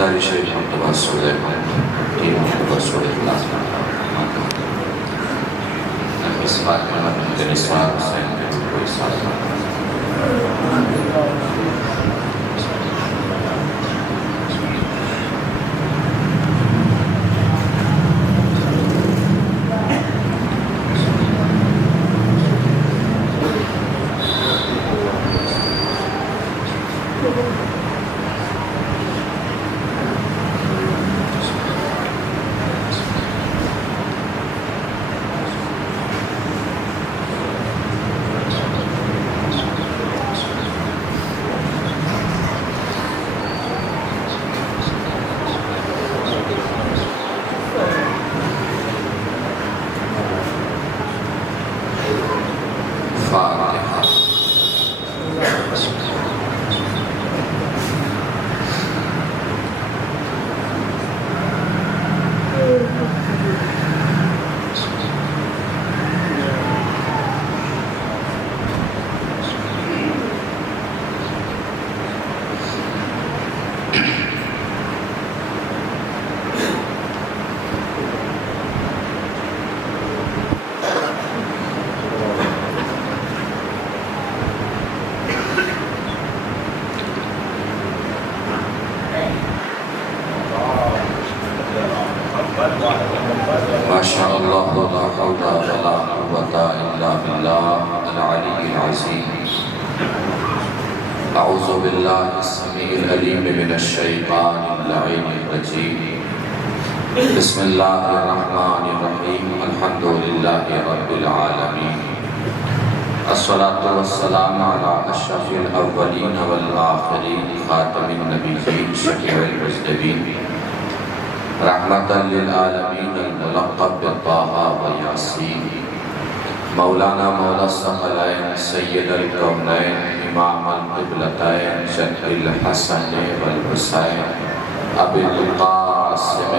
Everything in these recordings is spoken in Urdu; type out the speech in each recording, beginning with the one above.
ہزاری شریف مرتبہ سورہ تین مرتبہ سورہ اخلاص اس بات میں مجھے اسرار حسین کے کوئی ساتھ ماشاء اللہ لا حول ولا قوة الا باللہ العلی العظیم اعوذ باللہ السمیع العلیم من الشیطان اللعین الرجیم بسم اللہ الرحمن الرحیم الحمد للہ رب العالمین الصلاة والسلام علی اشرف الاولین والآخرین خاتم النبیین شفیع المذنبین رحمت للعالمین الملقب بالطہ و یاسین مولانا مولا الثقلین سید الکونین امام القبلتین جد الحسن والحسین ابی القاسم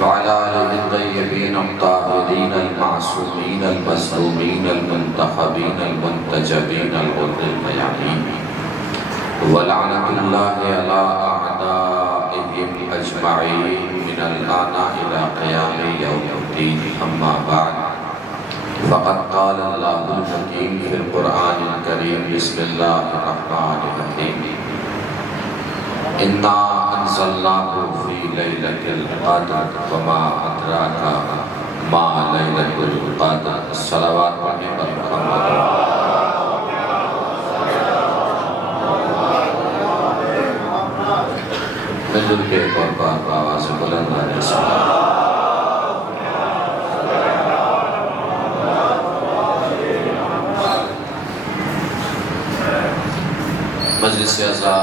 وعلى آله الطيبين الطاهرين المعصومين المظلومين المنتخبين المنتجبين الغر الميامين ولعنة الله على أعدائهم أجمعين من الآن إلى قيام يوم الدين أما بعد فقد قال الله الحكيم في القرآن الكريم بسم الله الرحمن الرحيم إنا أنزلناه في ليلة القدر وما أدراك ما ليلة القدر الصلوات على محمد مجد کے طور پر آواز بلند آنے سے مجلس اعزا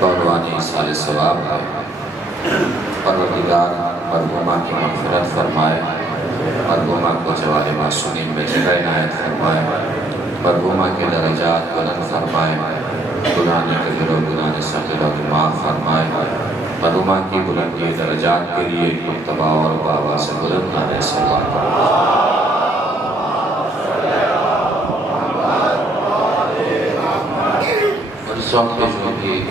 بہروانی سال ثواب ہے پروردگار مرحومہ کی مغفرت فرمائے مرحومہ کو جوال معصومین میں جگہ عنایت فرمائے مرحومہ کے درجات بلند فرمائے گناہ کبیر و گناہ صغیر و معاف فرمائے مرحومہ کی بلندی درجات کے لیے مرتبہ اور بابا سے بلند آنے سے اس وقت جو بھی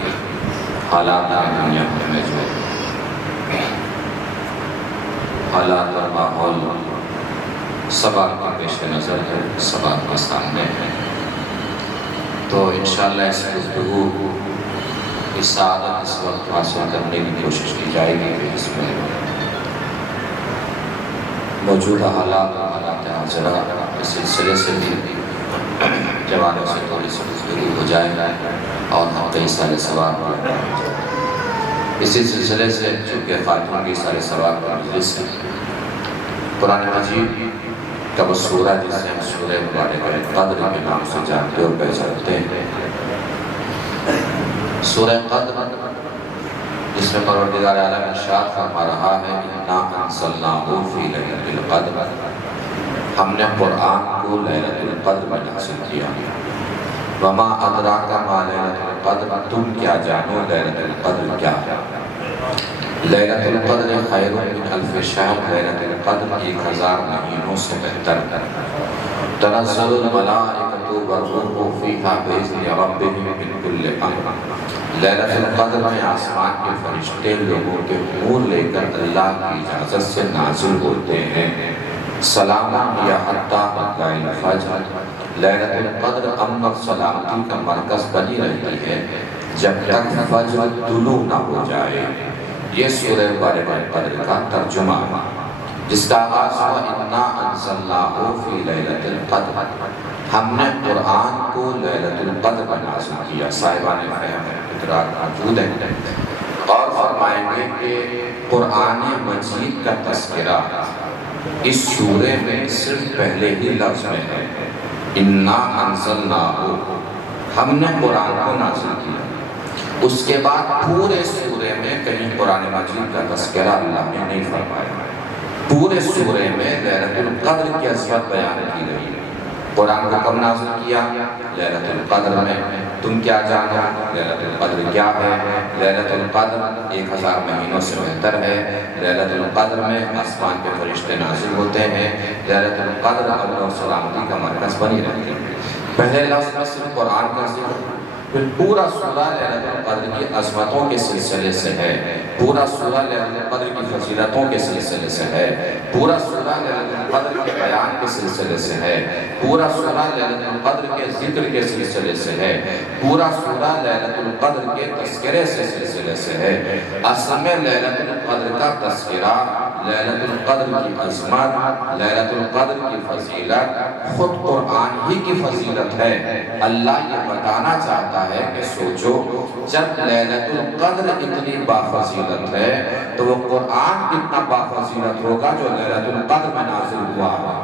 حالات دنیا میں جو حالات اور ماحول سبا کا پیش نظر ہے سبا کا سامنے ہے تو انشاءاللہ اس گفتگو کی سعادت اس وقت حاصل کرنے کی کوشش کی جائے گی کہ اس میں موجودہ حالات اور حالات حاضرہ اس سلسلے سے بھی جوانوں سے تھوڑی سی گفتگو ہو جائے گا اور ہم کئی سارے ثواب پر اسی سلسلے سے چونکہ خاتمہ کی سارے ثواب پر مجلس ہے قرآن مجید کا وہ سورہ جسے ہم سورہ مبارکہ قدر کے نام سے جانتے اور پہچانتے ہیں سورہ قدر جس میں پروردگار عالم ارشاد فرما رہا ہے اِنَّا أَنزَلْنَاهُ فِي لَيْلَةِ الْقَدْرِ ہم نے قرآن کو لیلۃ القدر میں نازل کیا وَمَا أَدْرَاكَ مَا لَيْلَةُ الْقَدْرِ تم کیا جانو لیلۃ القدر کیا ہے لیلۃ القدر خیر من الف شہر لیلۃ القدر 1000 مہینوں سے بہتر تنزل الملائکۃ والروح فیہا بإذن ربہم من کل امر۔ لیلۃ القدر میں آسمان کے فرشتے لوگوں کے امور لے کر اللہ کی اجازت سے نازل ہوتے ہیں۔ سلام یا حتی مطلع الفجر، لیلۃ القدر امن اور سلامتی کا مرکز بنی رہتی ہے جب تک فجر طلوع نہ ہو جائے۔ یہ سورہ بارہ القدر کا ترجمہ ہے جس کا آغاز ہوا انا انزلناہ فی لیلۃ القدر، ہم نے قرآن کو لیلۃ القدر میں نازل کیا۔ صاحبان فہم ادراک موجود ہے اور فرمائیں گے کہ قرآن مجید کا تذکرہ اس سورے میں صرف پہلے ہی لفظ میں ہے، انا انزلناہ، ہم نے قرآن کو نازل کیا۔ اس کے بعد پورے سورے میں کہیں قرآن مجید کا تذکرہ اللہ نے نہیں فرمایا۔ پورے سورے میں لیلۃ القدر کی عظمت بیان کی گئی ہے۔ قرآن کو کب نازل کیا؟ لیلۃ القدر میں۔ تم کیا جانو لیلۃ القدر کیا ہے؟ لیلۃ القدر 1000 مہینوں سے بہتر ہے۔ لیلۃ القدر میں آسمان کے فرشتے نازل ہوتے ہیں۔ لیلۃ القدر امن و سلامتی کا مرکز بنی رہتی ہے۔ پہلے لفظ میں صرف قرآن کا ذکر، پھر پورا سورہ لیلۃ القدر کی عظمتوں کے سلسلے سے ہے، پورا سورہ لیلۃ القدر کی فضیلتوں کے سلسلے سے ہے، پورا سورہ لیلۃ القدر کے بیان کے سلسلے سے ہے، پورا سورہ لیلۃ القدر کے ذکر کے سلسلے سے ہے، پورا سورہ لیلۃ القدر کے تذکرے سے سلسلے سے ہے۔ اصل میں لیلۃ القدر کا تذکرہ، لیلۃ القدر کی عظمت، لیلۃ القدر کی فضیلت خود قرآن ہی کی فضیلت ہے۔ اللہ یہ بتانا چاہتا ہے کہ سوچو جب لیلۃ القدر اتنی بافضیلت ہے تو وہ قرآن کتنا بافضیلت ہوگا جو لیلۃ القدر میں نازل ہوا ہے۔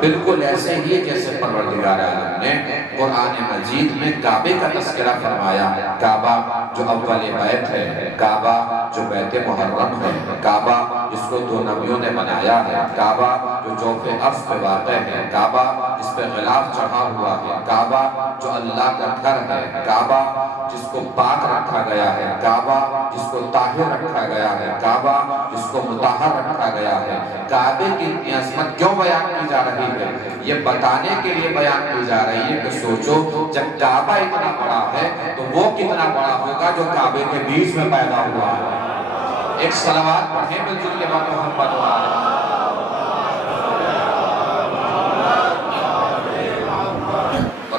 بالکل ایسے ہی جیسے پروردگار عالم نے قرآن مجید میں کعبے کا تذکرہ فرمایا، کعبہ جو اول بیت ہے، کعبہ جو بیت محرم ہے، کعبہ جس کو 2 نبیوں نے بنایا ہے، کعبہ جو جوف ارض پہ واقع ہے، کعبہ جس پہ غلاف چڑھا ہوا ہے، کعبہ جو اللہ کا گھر ہے، کعبہ جس کو پاک رکھا گیا ہے، کعبہ جس کو طاہر رکھا گیا ہے، کعبہ جس کو مطہر رکھا گیا ہے۔ کعبے کی اتنی عظمت کیوں بیان کی جا رہی ہے؟ یہ بتانے کے لیے بیان کی جا رہی ہے کہ سوچو جب کعبہ اتنا بڑا ہے تو وہ کتنا بڑا ہوگا جو کعبے کے بیچ میں پیدا ہوا ہے۔ ایک صلوات پڑھیں مل جل کے بعد محمد وآلہ۔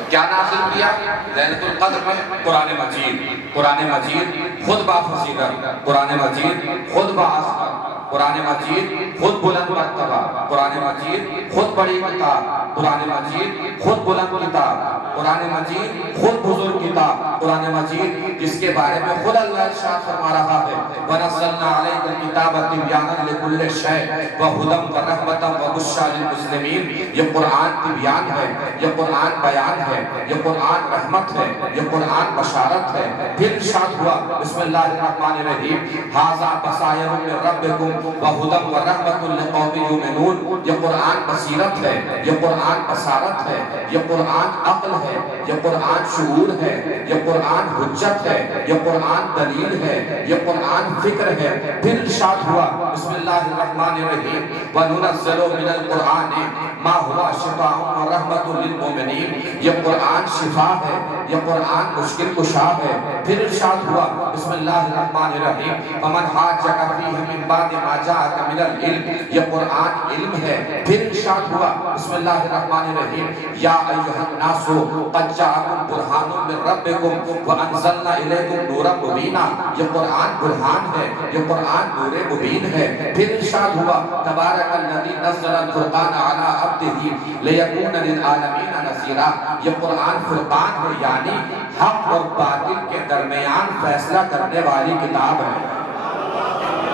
کیا نازل کیا؟ لیلۃ القدر میں قرآن مجید۔ قرآن مجید خود بافضیلت، قرآن مجید خود باعظمت، قرآن مجید خود بلند مرتبہ، قرآن مجید خود بڑی کتاب، قرآن مجید خود بلند کتاب، قرآن مجید خود بزرگ کتاب، قرآن مجید جس کے بارے میں خود اللہ ارشاد فرما رہا ہے وَنَزَّلْنَا عَلَيْكَ الْكِتَابَ تِبْيَانًا لِكُلِّ شَيْءٍ وَهُدًى وَرَحْمَةً وَبُشْرَىٰ لِلْمُسْلِمِينَ۔ یہ قرآن تبیان ہے، یہ قرآن بیان ہے، یہ قرآن رحمت ہے، یہ قرآن بشارت ہے۔ پھر ارشاد ہوا بسم اللہ الرحمن الرحیم ھذا بصائر من ربکم وہدی ورحمۃ لقوم یؤمنون۔ یہ قرآن بصیرت ہے، یہ قرآن بصارت ہے، یہ قرآن عقل ہے، یہ قرآن شعور ہے، یہ قرآن حجت ہے، یہ قرآن دلیل ہے، یہ قرآن فکر ہے۔ پھر ارشاد ہوا بسم اللہ الرحمن الرحیم وَنُنَزِّلُ مِنَ الْقُرْآنِ مَا هُوَ شِفَاءٌ وَرَحْمَةٌ لِلْمُؤْمِنِينَ۔ یہ قرآن شفا ہے، یہ قرآن مشکل کشا ہے۔ پھر ارشاد ہوا بسم اللہ الرحمن الرحیم فَمَنْ حَاجَّكَ فِيهِ مِنْ بَعْدِ مَا جَاءَكَ مِنَ الْعِلْمِ۔ یہ قرآن علم ہے۔ پھر ارشاد ہوا بسم اللہ الرحمن الرحیم یا ایھا الناس قد جاءکم برہان من ربکم وانزلنا الیکم نورا مبینا۔ یہ قرآن برہان ہے، یہ قرآن نور مبین ہے۔ پھر ارشاد ہوا تبارک الذی نزل الفرقان علی عبدہ لیکون للعالمین نذیرا۔ یہ قرآن فرقان ہے یعنی حق اور باطل کے درمیان فیصلہ کرنے والی کتاب ہے۔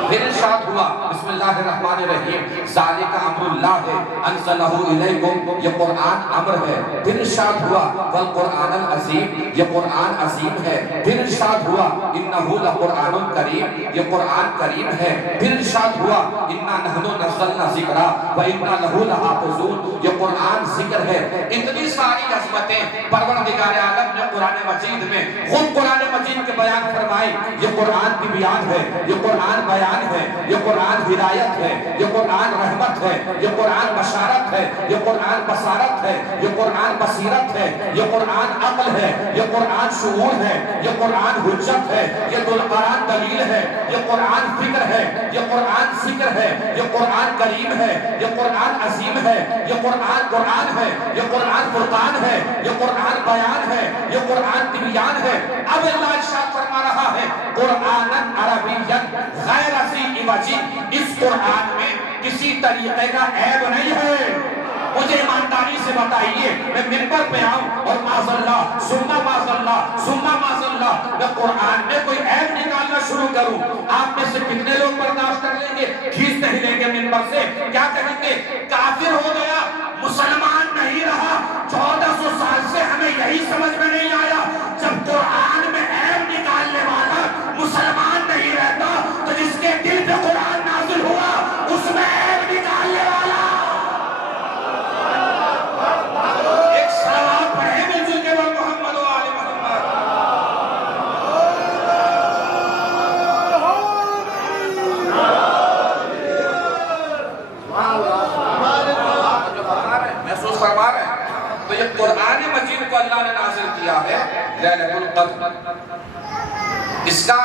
پھر ارشاد ہوا بسم اللہ الرحمن الرحیم ذالک امر اللہ انزلہ الیکم۔ یہ قرآن امر ہے۔ پھر ارشاد ہوا والقرآن العظیم۔ یہ قرآن عظیم ہے۔ پھر ارشاد ہوا انہ لقرآن کریم۔ یہ قرآن کریم ہے۔ پھر ارشاد ہوا انا نحن نزلنا الذکر وانا لہ لحافظون۔ یہ قرآن ذکر ہے۔ اتنی ساری عظمتیں پروردگار عالم نے قرآن مجید میں خود قرآن مجید کے بیان فرمائی۔ یہ قرآن کی بیان ہے، یہ قرآن بیان ہے، یہ قرآن ہدایت ہے، یہ قرآن رحمت ہے، یہ قرآن بشارت ہے، یہ قرآن بصارت ہے، یہ قرآن بصیرت ہے، یہ قرآن عقل ہے، یہ قرآن شعور ہے، یہ قرآن حجت ہے، یہ قرآن دلیل ہے، یہ قرآن فکر ہے، یہ قرآن ذکر ہے، یہ قرآن کریم ہے، یہ قرآن عظیم ہے، یہ قرآن ہے، یہ قرآن فرقان ہے، یہ قرآن بیان ہے، یہ قرآن تبیان ہے۔ اب اللہ ارشاد فرما رہا ہے قرآن عربی غیر ذی عوج، اس قرآن میں کسی طریقے کا عیب نہیں ہے۔ مجھے ایمانداری سے بتائیے، میں منبر پہ آؤں اور معاذ اللہ ثم معاذ اللہ ثم معاذ اللہ میں قرآن میں کوئی عیب نکالنا شروع کروں، آپ میں سے کتنے لوگ برداشت کر لیں گے؟ کھینچ نہیں لیں گے منبر سے، کیا کہیں گے؟ کافر ہو گیا، مسلمان نہیں رہا۔ 1400 سال سے ہمیں یہی سمجھ میں نہیں آیا، جب قرآن میں عیب نکالنے والا مسلمان نہیں رہتا تو جس کے دل پہ قرآن نازل ہوا اس میں عیب نکالنے والا۔ ایک صلوات پڑھیں مل جل کے محمد و آل محمد۔ محسوس فرما رہے ہیں؟ تو یہ قرآن مجید کو اللہ نے نازل کیا ہے لیلۃ القدر۔ اس کا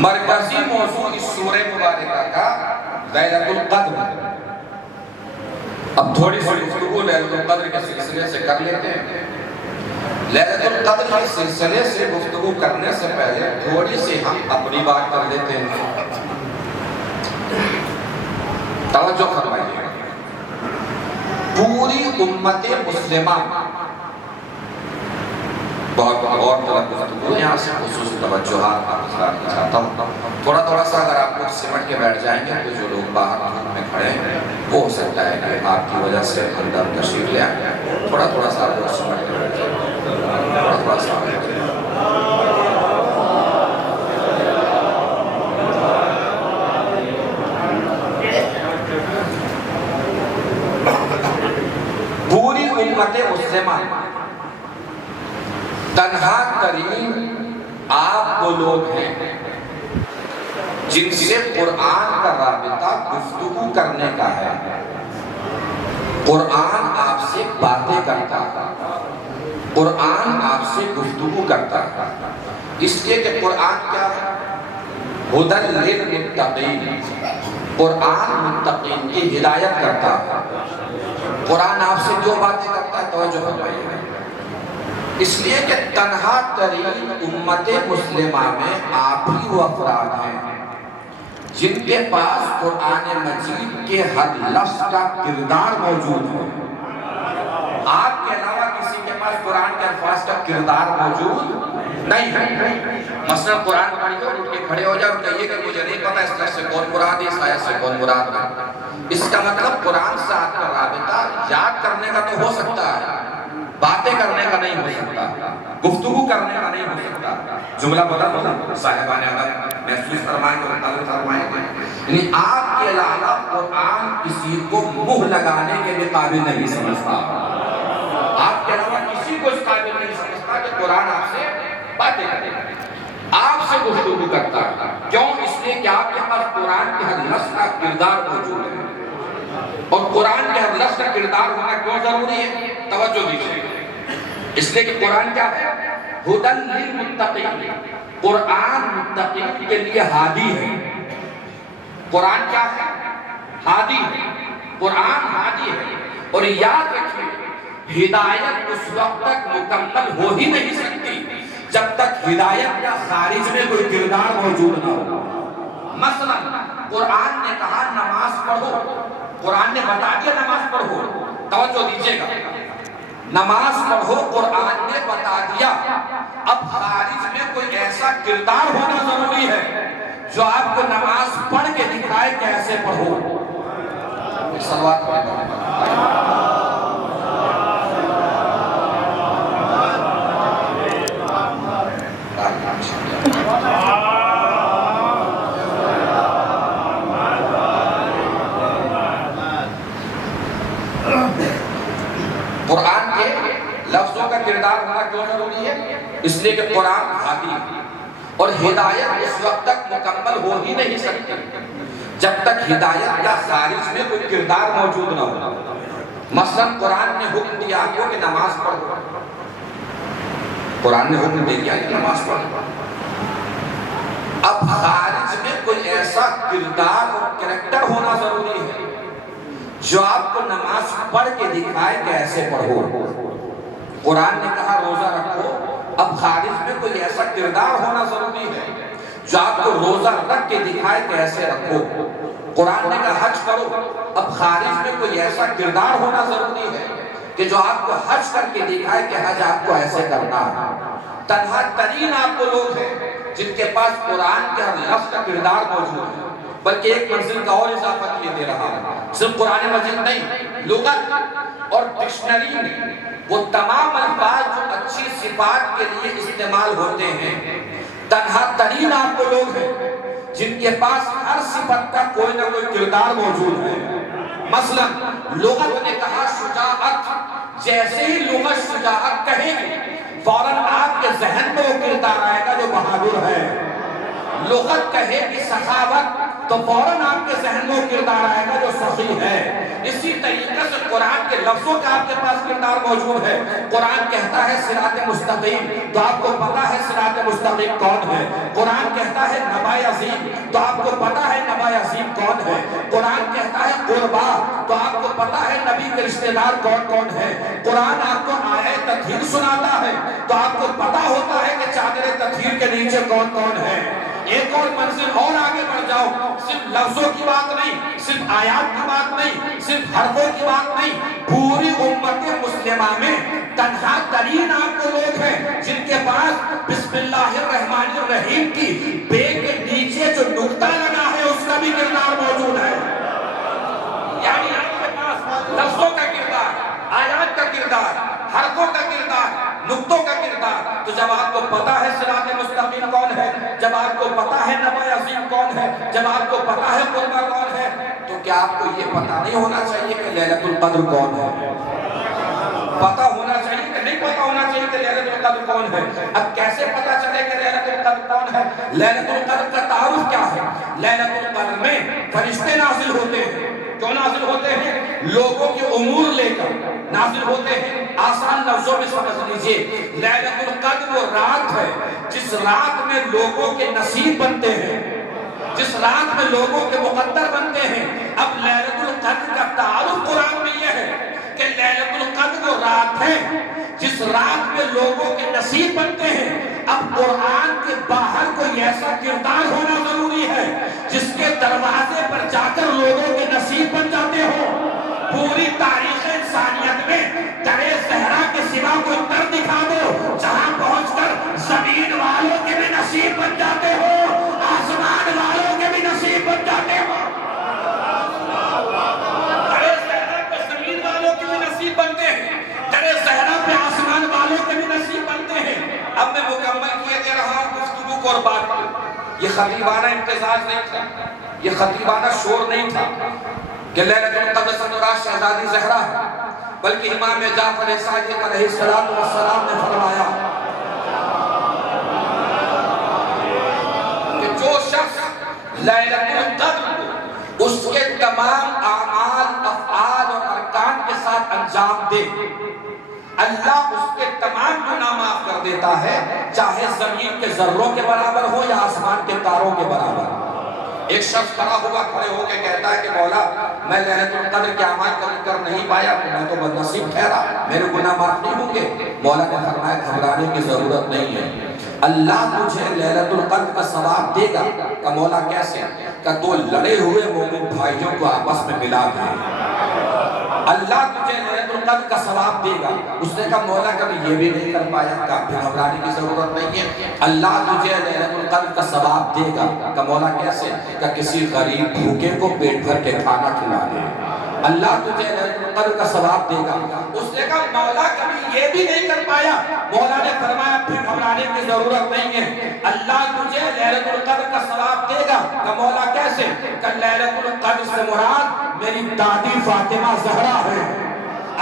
مرکزی موضوع اس سورہ مبارکہ کا لیلۃ القدر ہے۔ اب تھوڑی سی گفتگو لیلۃ القدر کے سلسلے سے کر لیتے ہیں۔ لیلۃ القدر کے سلسلے سے گفتگو کرنے سے پہلے تھوڑی سی ہم اپنی بات کر لیتے ہیں۔ توجہ فرمائیے، پوری امت مسلمہ، بہت غور طلب گفتگو، یہاں سے خصوصی توجہات آپ حضرات کی چاہتا ہوں۔ تھوڑا سا اگر آپ لوگ سمٹ کے بیٹھ جائیں گے تو جو لوگ باہر دھوپ میں کھڑے ہیں وہ ہو سکتا ہے کہ آپ کی وجہ سے اندر تشریف لے آئیں۔ تھوڑا سا آپ لوگ سمٹ کے بیٹھ جائیں، تھوڑا سا پوری امت مسلمہ تنہا ترین آپ وہ لوگ ہیں جن سے قرآن کا رابطہ گفتگو کرنے کا ہے۔ قرآن آپ سے باتیں کرتا ہے، قرآن آپ سے گفتگو کرتا ہے، اس لیے کہ قرآن کیا ہے؟ ہدی للمتقین، قرآن متقین کی ہدایت کرتا ہے۔ قرآن آپ سے جو باتیں کرتا ہے، توجہ فرمائیے، اس لیے کہ تنہا ترین امت مسلمہ میں آپ ہی وہ افراد ہیں جن کے پاس قرآن مجید کے ہر لفظ کا کردار موجود ہے۔ آپ کے علاوہ کسی کے پاس قرآن کے الفاظ کا کردار موجود نہیں ہے۔ مثلا قرآن پڑھیے اور اٹھ کے کھڑے ہو جائے اور کہیے کہ مجھے نہیں پتا اس لفظ سے کون مراد ہے، اس آیت سے کون مراد ہے۔ اس کا مطلب قرآن سے آپ کا رابطہ یاد کرنے کا تو ہو سکتا ہے، باتیں کرنے کا نہیں ہو سکتا، گفتگو کرنے کا نہیں ہو سکتا۔ جملہ بدل ہوتا صاحبان ادب محسوس فرمائیں گے، مطلب فرمائیں گے، یعنی آپ کے علاوہ قرآن کسی کو منہ لگانے کے لیے قابل نہیں سمجھتا۔ آپ کے علاوہ کسی کو اس قابل نہیں سمجھتا کہ قرآن آپ سے باتیں کرے، آپ سے گفتگو کرتا ہے۔ کیوں؟ اس لیے کہ آپ کے پاس قرآن کے ہر لفظ کا کردار موجود ہے، اور قرآن کے ہر لفظ کا کردار ہونا کیوں ضروری ہے؟ توجہ دیجیے، اس لیے کہ قرآن کیا ہے؟ ہدی للمتقین، قرآن متقین کے لیے ہادی ہے۔ قرآن کیا ہے؟ ہادی ہے، قرآن ہادی ہے۔ اور یاد رکھیے، ہدایت اس وقت تک مکمل ہو ہی نہیں سکتی جب تک ہدایت کا خارج میں کوئی کردار موجود نہ ہو۔ مثلا قرآن نے کہا نماز پڑھو، قرآن نے بتا دیا نماز پڑھو، توجہ دیجیے گا، نماز پڑھو قرآن نے بتا دیا، اب خارج میں کوئی ایسا کردار ہونا ضروری ہے جو آپ کو نماز پڑھ کے دکھائے کیسے پڑھو۔ صلوات قرآن کے لفظوں کا کردار ہونا کیوں ضروری ہے؟ اس لیے کہ قرآن ہادی ہے، اور ہدایت اس وقت تک مکمل ہو ہی نہیں سکتی جب تک ہدایت کا خارج میں کوئی کردار موجود نہ ہو۔ مثلا قرآن نے حکم دیا آپ کو کہ نماز پڑھو، قرآن نے حکم دیا کہ نماز پڑھو، اب خارج میں کوئی ایسا کردار اور کریکٹر ہونا ضروری ہے جو آپ کو نماز پڑھ کے دکھائے کہ ایسے پڑھو۔ قرآن نے کہا روزہ رکھو، اب خارج میں کوئی ایسا کردار ہونا ضروری ہے جو آپ کو روزہ رکھ کے دکھائے کہ ایسے رکھو۔ قرآن نے کہا حج کرو، اب خارج میں کوئی ایسا کردار ہونا ضروری ہے کہ جو آپ کو حج کر کے دکھائے کہ حج آپ کو ایسے کرنا ہے۔ تنہا ترین آپ کو لوگ ہیں جن کے پاس قرآن کے ہر لفظ کا کردار موجود ہے، بلکہ ایک منزل کا اور اضافہ کیے دے رہا ہے۔ صرف قرآن مجید نہیں، لغت اور ڈکشنری میں وہ تمام الفاظ جو اچھی صفات کے لیے استعمال ہوتے ہیں، تنہا ترین آپ کو لوگ ہیں جن کے پاس ہر صفت کا کوئی نہ کوئی کردار موجود ہے۔ مثلا لغت نے کہا شجاعت، جیسے ہی لغت شجاعت کہے گی فوراً آپ کے ذہن میں وہ کردار آئے گا جو بہادر ہے۔ لغت کہے گی سخاوت تو فوراً آپ کے ذہن میں وہ کردار آئے گا جو سخی ہے۔ اسی طریقے سے قرآن کے لفظوں کا آپ کے پاس کردار موجود ہے۔ قرآن کہتا ہے صراط مستقیم تو آپ کو پتا ہے صراط مستقیم کون ہے۔ قرآن کہتا ہے نبأ عظیم تو آپ کو پتا ہے نبأ عظیم کون ہے۔ قرآن کہتا ہے قربا تو آپ کو پتا ہے نبی کے رشتہ دار کون کون ہے۔ قرآن آپ کو آیت تطہیر سناتا ہے تو آپ کو پتا ہوتا ہے کہ چادر تطہیر کے نیچے کون کون ہے۔ ایک اور منزل اور آگے بڑھ جاؤ، صرف لفظوں کی بات نہیں، صرف آیات کی بات نہیں، صرف حرفوں کی بات نہیں، پوری امت مسلمہ میں تنہا ترین آپ کو لوگ ہیں جن کے پاس بسم اللہ الرحمن الرحیم کی بے کے نیچے جو نقطہ لگا ہے اس کا بھی کردار موجود ہے۔ یعنی آپ کے پاس لفظوں کا کردار، آیات کا کردار، حرفوں کا کردار، نقطوں کا کردار، تو جب آپ کو پتا ہے صراط مستقیم کون ہے، جب آپ کو پتا ہے نبأ عظیم کون ہے، جب آپ کو پتا ہے قربا کون ہے، تو کیا آپ کو یہ پتا نہیں ہونا چاہیے کہ لیلۃ القدر کون ہے؟ پتا ہونا چاہیے کہ نہیں پتا ہونا چاہیے کہ لیلۃ القدر کون ہے؟ اب کیسے پتا چلے کہ لیلۃ القدر کون ہے؟ لیلۃ القدر کا تعارف کیا ہے؟ لیلۃ القدر میں فرشتے نازل ہوتے ہیں۔ کیوں نازل ہوتے ہیں؟ لوگوں کے امور لے کر نازل ہوتے ہیں۔ آسان لفظوں میں سمجھ لیجئے، لیلۃ القدر وہ رات ہے جس رات میں لوگوں کے نصیب بنتے ہیں، جس رات میں لوگوں کے مقدر بنتے ہیں۔ اب لیلۃ القدر کا تعارف قرآن میں یہ ہے کہ لیلۃ القدر وہ رات ہے جس رات میں لوگوں کے نصیب بنتے ہیں۔ اب قرآن کے باہر کوئی ایسا کردار ہونا ضروری ہے جس کے دروازے پر جا کر لوگوں کے نصیب بن جاتے ہوں۔ پوری تاریخ انسانیت میں درِ صحرا کے سوا کوئی در دکھا دو جہاں پہنچ کر زمین والوں کے بھی نصیب بن جاتے ہو، آسمان والوں کے بھی نصیب بن جاتے ہو۔ درِ صحرا پہ زمین والوں کے بھی نصیب بنتے ہیں، درِ صحرا پہ آسمان والوں کے بھی نصیب بنتے ہیں۔ اب میں مکمل کیے دے رہا ہوں گفتگو کو اور بات کو۔ یہ خطیبانہ امتزاج نہیں تھا، یہ خطیبانہ شور نہیں تھا کہ لیلۃ القدر سے مراد شہزادی زہرا ہے، بلکہ امام جعفر صادق علیہ السلام نے فرمایا کہ جو شخص لیلۃ القدر کو اس کے تمام اعمال، افعال اور ارکان کے ساتھ انجام دے، اللہ اس کے تمام گناہ معاف کر دیتا ہے، چاہے زمین کے ذروں کے برابر ہو یا آسمان کے تاروں کے برابر۔ ایک شخص کھڑا ہو کے کہتا ہے کہ مولا میں لیلۃ القدر کے اعمال کر نہیں پایا، میں تو بد نصیب ٹھہرا، میرے گناہ معاف نہیں ہوں گے۔ مولا نے فرمایا گھبرانے کی ضرورت نہیں ہے، اللہ تجھے لیلۃ القدر کا ثواب دے گا۔ کہ مولا کیسے؟ کہ تو لڑے ہوئے مومن بھائیوں کو آپس میں ملا دے، اللہ تجھے لیلۃ القدر کا ثواب دے گا۔ اس نے کہا مولا کبھی یہ بھی نہیں کر پایا، کہ پھر گھبرانے کی ضرورت نہیں ہے، اللہ تجھے لیلۃ القدر کا ثواب دے گا۔ کہ مولا کیسے؟ کہ کسی غریب بھوکے کو پیٹ بھر کے کھانا کھلا دے، اللہ تجھے لیلۃ القدر کا ثواب دے گا۔ اس نے کہا مولا کبھی یہ بھی نہیں کر پایا، مولا نے فرمایا پھر گھبرانے کی ضرورت نہیں ہے، اللہ تجھے لیلۃ القدر کا ثواب دے گا۔ کہ مولا کیسے؟ کہ لیلۃ القدر سے مراد میری دادی فاطمہ زہرا ہے،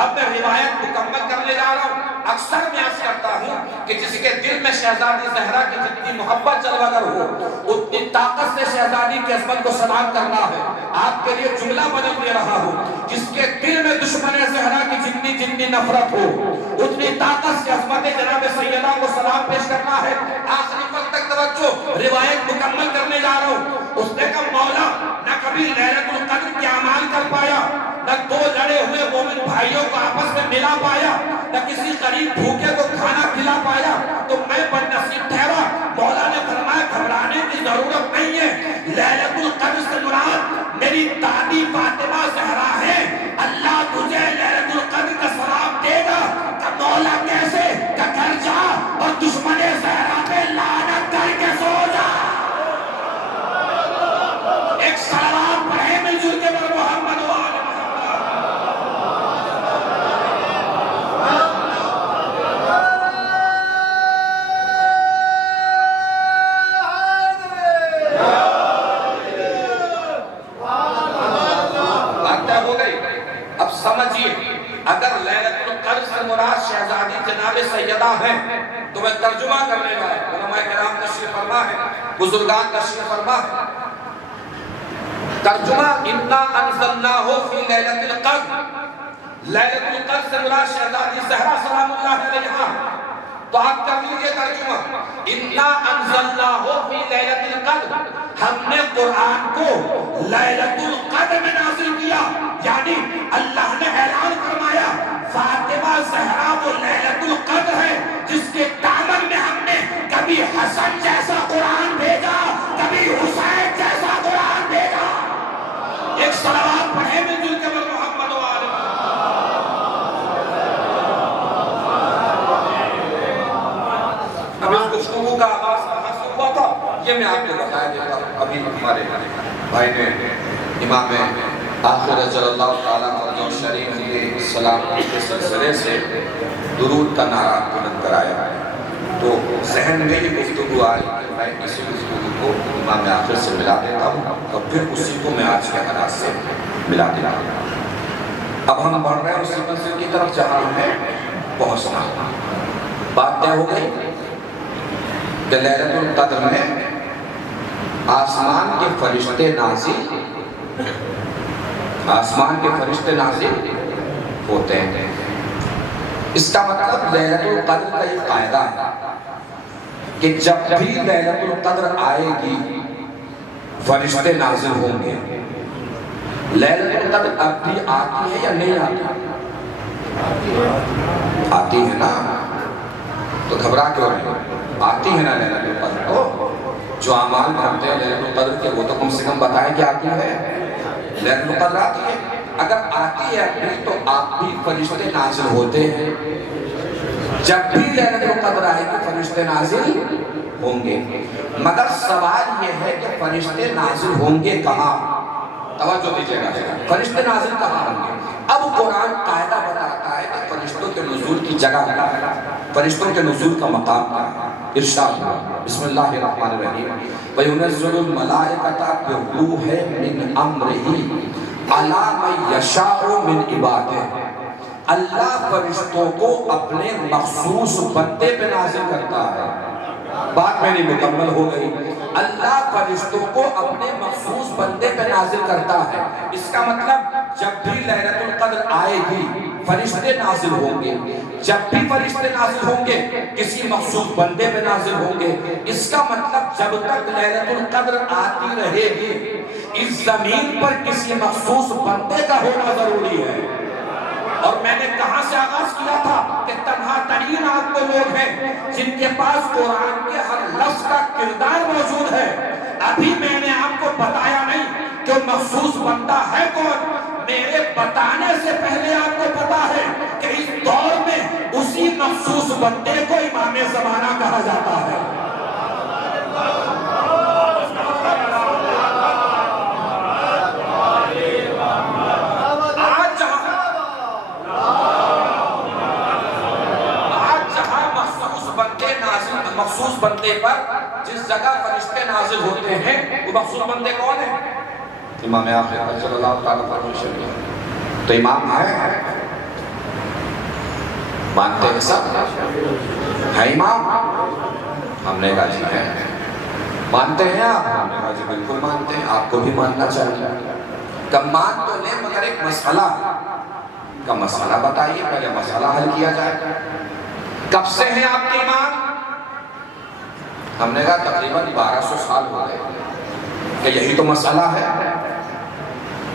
اب میں روایت مکمل کرنے جا رہا ہوں۔ اکثر میں عرض کرتا ہوں کہ جس کے دل میں شہزادی زہرا کی جتنی محبت جلوہ گر ہو اتنی طاقت سے شہزادی کی عظمت کو سلام کرنا ہے۔ آپ کے لیے جملہ بدل دے رہا ہوں، جس کے دل میں دشمن زہرا کی جتنی نفرت ہو اتنی طاقت سے عظمت جناب سیدہ کو سلام پیش کرنا ہے۔ آخری وقت تک توجہ، روایت مکمل کرنے جا رہا ہوں۔ اس نے کہا مولا نہ کبھی لیلۃ القدر کے اعمال کر پایا، نہ دو لڑے ہوئے مومن بھائیوں کو آپس میں ملا پایا، نہ کسی غریب بھوکے کو کھانا کھلا پایا، تو میں بد نصیب ٹھہرا۔ مولا نے فرمایا گھبرانے کی ضرورت نہیں ہے، لیلۃ القدر سے مراد میری دادی فاطمہ زہرا ہے۔ اللہ تجھے لیلۃ القدر کا ثواب دے گا۔ کہ مولا کیسے؟ کہ گھر جا اور دشمن زہرا پہ لعنت کر کے سو جا۔ ایک صلوات پڑھے مل جل کے بر محمد و آل سمجھیے اگر لیلۃ القدر سے مراد شہزادی جناب سیدہ ہیں تو میں ترجمہ کرنے گا۔ علماء کرام تشریف فرما ہے، بزرگان تشریف فرما ہے۔ ترجمہ انا انزلناہ فی لیلۃ القدر، لیلۃ القدر سے مراد شہزادی زہرا سلام اللہ علیہا۔ تو آپ کر لیجئے ترجمہ انا انزلناہ فی لیلۃ القدر، ہم نے قرآن کو لیلۃ القدر میں نازل کیا، یعنی اللہ نے اعلان فرمایا فاطمہ زہرا وہ لیلۃ القدر ہے جس کے دامن میں ہم نے کبھی حسن جیسا قرآن بھیجا، کبھی حسین جیسا قرآن بھیجا۔ ایک صلوات پڑھے مل جل کے بر محمد و آل اب اس گفتگو کا آغاز کہاں سے ہوا تھا یہ میں آپ کو بتایا دیتا ہوں۔ ابھی ہمارے بھائی نے امام آخر صلی اللہ تعالیٰ علیہ شریف کے سلام کے سلسلے سے درود کا نعرہ بلند کرایا، تو ذہن میں یہ گفتگو آئی کہ میں اسی گفتگو کو امام آخر سے ملا دیتا ہوں اور پھر اسی کو میں آج کے حالات سے ملا دیتا ہوں۔ اب ہم بڑھ رہے ہیں اسی منزل کی طرف جہاں ہمیں پہنچنا۔ بات طے ہو گئی کہ لیلۃ القدر میں آسمان کے فرشتے نازل ہوتے ہیں۔ اس کا مطلب لیلۃ القدر کا یہ قاعدہ ہے کہ جب بھی لیلۃ القدر آئے گی فرشتے نازل ہوں گے۔ لیلۃ القدر اب بھی آتی ہے یا نہیں آتی ہے نا؟ تو گھبرا کیوں رہے؟ آتی ہے نا لیلۃ القدر کو؟ جو اعمال کرتے ہیں لیلۃ القدر کے وہ تو کم سے کم بتائیں کہ آتی ہے۔ لیلۃ القدر آتی ہے، اگر آتی ہے ابھی تو آپ بھی فرشتے نازل ہوتے ہیں۔ جب بھی لیلۃ القدر آئے گی فرشتے نازل ہوں گے، مگر سوال یہ ہے کہ فرشتے نازل ہوں گے کہاں؟ توجہ دیجیے گا، فرشتے نازل کہاں ہوں گے؟ اب قرآن قاعدہ بتاتا ہے کہ فرشتوں کے نزول کی جگہ کیا ہے، فرشتوں کے نزول کا مقام کیا ہے۔ ارشاد ہے بسم اللہ الرحمن الرحیم وَيُنَزِّلُ الْمَلَائِكَةَ بِالرُّوحِ مِنْ أَمْرِهِ عَلَىٰ مَن يَشَاءُ مِنْ عِبَادِهِ، اللہ فرشتوں کو اپنے مخصوص بندے پہ نازل کرتا ہے۔ بات میری مکمل ہو گئی، اللہ فرشتوں کو اپنے مخصوص بندے پہ نازل کرتا ہے۔ اس کا مطلب جب بھی لیلۃ القدر آئے گی فرشتے نازل ہوں گے، جب بھی فرشتے نازل ہوں گے کسی مخصوص بندے پہ نازل ہوں گے۔ اس کا مطلب جب تک لیلۃ القدر آتی رہے گی اس زمین پر کسی مخصوص بندے کا ہونا ضروری ہے۔ اور میں نے کہاں سے آغاز کیا تھا کہ تنہا ترین آپ کو لوگ ہیں جن کے پاس قرآن کے ہر لفظ کا کردار موجود ہے۔ ابھی میں نے آپ کو بتایا نہیں کہ مخصوص بندہ ہے کون، میرے بتانے سے پہلے آپ کو پتا ہے کہ اس دور میں اسی مخصوص بندے کو امام زمانہ کہا جاتا ہے۔ مخصوص بندے پر جس جگہ فرشتے نازل ہوتے ہیں وہ مخصوص بندے کون ہیں؟ امام آخر صلی اللہ تعالیٰ علیہ وسلم۔ تو امام ہے مانتے ہیں سب؟ ہے امام؟ ہم نے کہا جی ہے۔ مانتے ہیں آپ؟ ہم نے کہا جی بالکل مانتے ہیں، آپ کو بھی ماننا چاہیے۔ کب مان تو لیں مگر ایک مسئلہ کا مسئلہ بتائیے، پہلے مسئلہ حل کیا جائے۔ کب سے ہیں آپ کے امام؟ ہم نے کہا تقریباً 1200 سال ہو گئے کہ یہی تو مسئلہ ہے،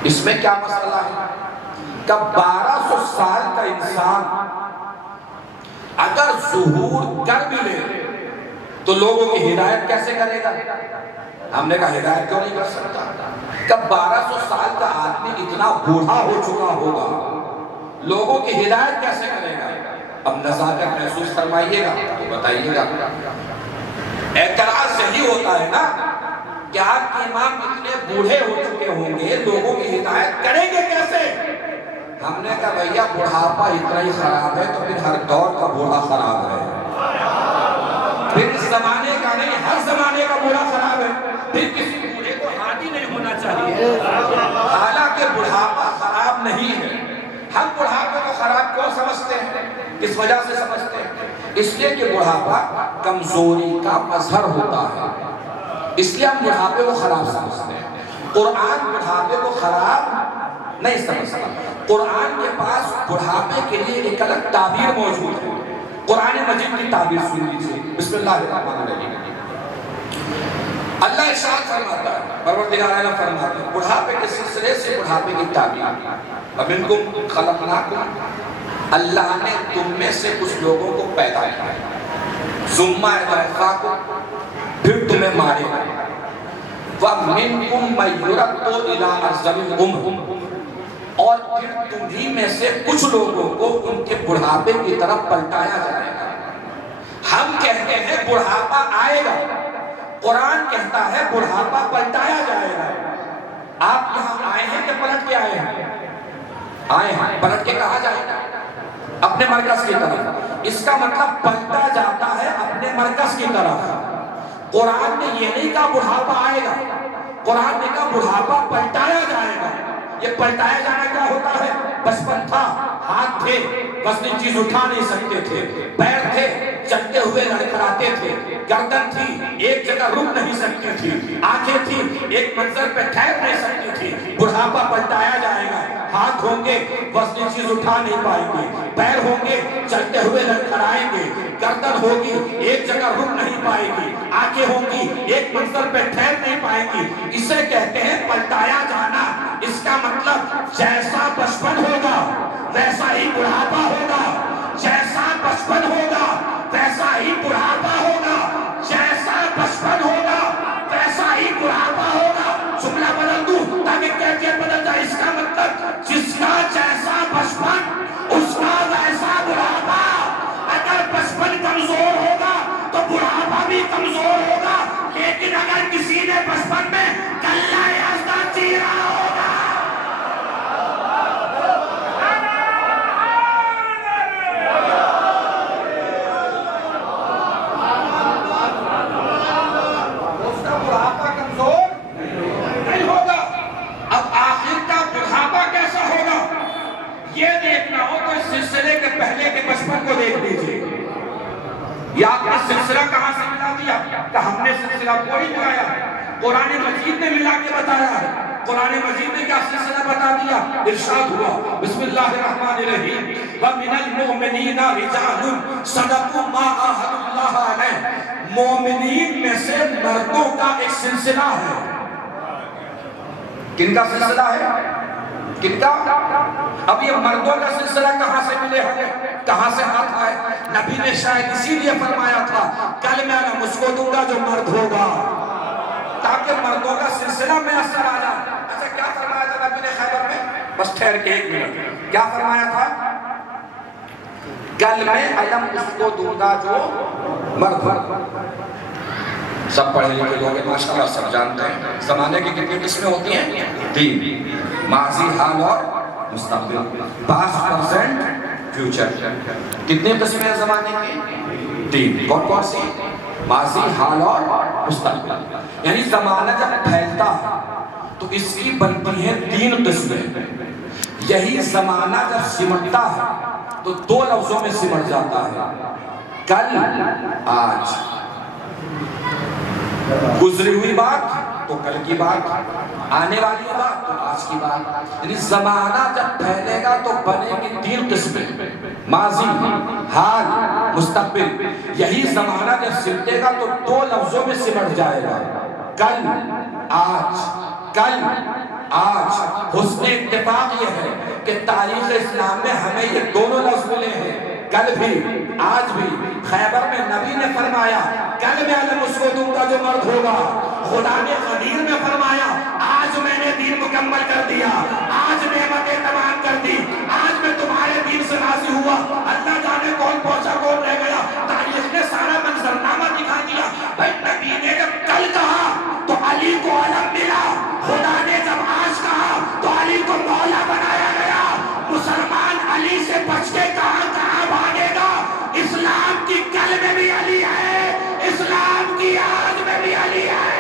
اس میں کیا مسئلہ ہے؟ کہ 1200 سال کا انسان اگر ظہور کر بھی لے تو لوگوں کی ہدایت کیسے کرے گا؟ ہم نے کہا ہدایت کیوں نہیں کر سکتا؟ کہ 1200 سال کا آدمی اتنا بوڑھا ہو چکا ہوگا، لوگوں کی ہدایت کیسے کرے گا؟ اب نزاکت محسوس فرمائیے گا تو بتائیے گا۔ اعتراض یہی ہوتا ہے نا کہ آپ کے امام اتنے بوڑھے ہو چکے ہوں گے، لوگوں کی ہدایت کریں گے کیسے؟ ہم نے کہا بھیا بڑھاپا اتنا ہی خراب ہے تو پھر ہر دور کا بوڑھا خراب ہے، پھر اس زمانے کا نہیں ہر زمانے کا بوڑھا خراب ہے، پھر کسی بوڑھے کو حامی نہیں ہونا چاہیے۔ حالانکہ بڑھاپا خراب نہیں ہے، ہم بڑھاپے کو خراب کیوں سمجھتے ہیں؟ کس وجہ سے سمجھتے ہیں؟ اس لیے کہ بڑھاپا کمزوری کا مظہر ہوتا ہے، اس لیے ہم بڑھاپے کو خراب سمجھتے ہیں۔ قرآن بڑھاپے کو خراب نہیں سمجھتا، قرآن کے پاس بڑھاپے کے لیے ایک الگ تعبیر موجود ہے۔ قرآن مجید کی تعبیر سن لیجیے، بسم اللہ الرحمن الرحیم۔ اللہ ارشاد فرماتا ہے، پروردگار عالم فرماتا ہے بڑھاپے کے سلسلے سے بڑھاپے کی تعبیر۔ وَمِنْكُمْ خَلَقْنَاكُمْ، اللہ نے تم میں سے کچھ لوگوں کو پیدا کیا، ثُمَّ يُتَوَفَّاكُمْ، پھر تمہیں مارے گا، وَمِنْكُمْ مَن يُرَدُّ إِلَىٰ أَرْذَلِ الْعُمُرِ، اور پھر تمہیں میں سے کچھ لوگوں کو ان کے بڑھاپے کی طرف پلٹایا جائے گا۔ ہم کہتے ہیں بڑھاپا آئے گا، قرآن کہتا ہے بڑھاپا پلٹایا جائے گا۔ آپ یہاں آئے ہیں کہ پلٹ کے آئے ہیں؟ آئے ہیں، پلٹ کے کہا جائے گا اپنے مرکز کی طرف، اس کا مطلب پلٹا جاتا ہے اپنے مرکز کی طرف۔ قرآن نے یہ نہیں کہا بڑھاپا آئے گا، قرآن نے کہا بڑھاپا پلٹایا جائے گا۔ یہ پلٹایا جانا کیا ہوتا ہے؟ بچپن تھا، ہاتھ تھے، وزنی چیز اٹھا نہیں سکتے تھے، پیر تھے، چلتے ہوئے لڑکھڑاتے تھے، گردن تھی، ایک جگہ رک نہیں سکتی تھی، آنکھیں تھی، ایک منظر پہ ٹھہر نہیں سکتی تھی۔ بڑھاپا پلٹایا جائے گا، ہاتھ ہوں گے وزنی چیز اٹھا نہیں پائیں گے، پیر ہوں گے چلتے ہوئے لڑکھڑائیں گے، گردن ہوگی ایک جگہ رک نہیں پائے گی، آنکھیں ہوں گی ایک منظر پہ ٹھہر نہیں پائیں گی۔ اسے کہتے ہیں پلٹایا جانا۔ اس کا مطلب جیسا بچپن ہوگا ویسا ہی بڑھاپا ہوگا، جیسا بچپن ہوگا ویسا ہی بڑھاپا ہوگا، جیسا بچپن ہوگا ویسا ہی بڑھاپا ہوگا۔ جملہ بدل دوں تاکہ کیفیت بدل جائے۔ اس کا مطلب جس کا جیسا بچپن اس کا ویسا بڑھاپا۔ اگر بچپن کمزور ہوگا تو بڑھاپا بھی کمزور ہوگا، لیکن اگر کسی نے بچپن میں کلہ ازدہ چیرا ہوگا اس کا بڑھاپا کمزور نہیں ہوگا۔ اب آخر کا بڑھاپا کیسا ہوگا یہ دیکھنا ہو تو اس سلسلے کے پہلے کے بچپن کو دیکھ لیجیے۔ یا آپ نے سلسلہ کہاں سے ملا دیا کہ ہم نے سلسلہ کوئی ملایا، قرآن مجید نے ملا کے بتایا ہے۔ قرآن مجید نے کیا سلسلہ بتا دیا؟ ارشاد ہوا بسم اللہ الرحمن الرحیم وَمِنَ الْمُؤْمِنِينَ رِجَالٌ صَدَقُوا مَا عَاهَدُوا اللَّهَ عَلَيْهِ، مومنین میں سے مردوں کا ایک سلسلہ ہے۔ کن کا سلسلہ ہے؟ کن کا؟ اب یہ مردوں کا سلسلہ کہاں سے ملے ہیں؟ کہاں سے ہاتھ آئے؟ نبی نے شاید اسی لیے فرمایا تھا کل میں نہ مجھ کو دوں گا جو مرد ہوگا، تاکہ مردوں کا سلسلہ میں اثر آ جائے۔ اچھا کیا فرمایا تھا نبی نے خیبر میں؟ بس ٹھہر کے ایک منٹ، کیا فرمایا تھا؟ کل میں علم اس کو دوں گا جو مرد ہوگا۔ سب پڑھے لکھے لوگ ماشاءاللہ سب جانتے ہیں زمانے کی کتنی قسمیں ہوتی ہیں؟ تین، ماضی، حال اور مستقبل، پاسٹ، پریزنٹ، فیوچر۔ کتنی قسمیں ہیں زمانے کی؟ تین۔ کون کون سی؟ ماضی، حال اور مستقبل۔ یعنی زمانہ جب پھیلتا ہے تو اس کی بنتی ہیں تین قسمیں۔ یہی زمانہ جب سمٹتا ہے تو دو لفظوں میں سمٹ جاتا ہے، کل آج۔ گزری ہوئی بات تو کل کی بات، آنے والی بات تو آج کی بات۔ یعنی زمانہ جب پھیلے گا تو بنے گی تین قسمیں، ماضی، حال، مستقبل۔ یہی زمانہ جب سمٹے گا تو دو لفظوں میں سمٹ جائے گا، کل آج، کل آج۔ حسن اتفاق یہ ہے کہ تاریخ اسلام میں ہمیں یہ دونوں لفظ ملے ہیں، کل بھی آج بھی۔ خیبر میں نبی نے فرمایا کل میں علم اس کو دوں گا جو مرد ہوگا۔ خدا نے غدیر میں فرمایا آج میں نے دین مکمل کر دیا، آج نعمتیں تمام کر دی، آج میں تمہارے دین سے راضی ہوا۔ اللہ جانے کون پہنچا کون رہ گیا، تاریخ نے سارا منظرنامہ دکھا دیا۔ بھائی نبی نے جب کل کہا تو علی کو علم ملا، خدا نے جب آج کہا تو علی کو مولا بنایا گیا۔ مسلمان علی سے بچ کے کہاں کہاں بھاگے گا؟ اسلام کی کل میں بھی علی ہے، اسلام کی آج میں بھی علی ہے۔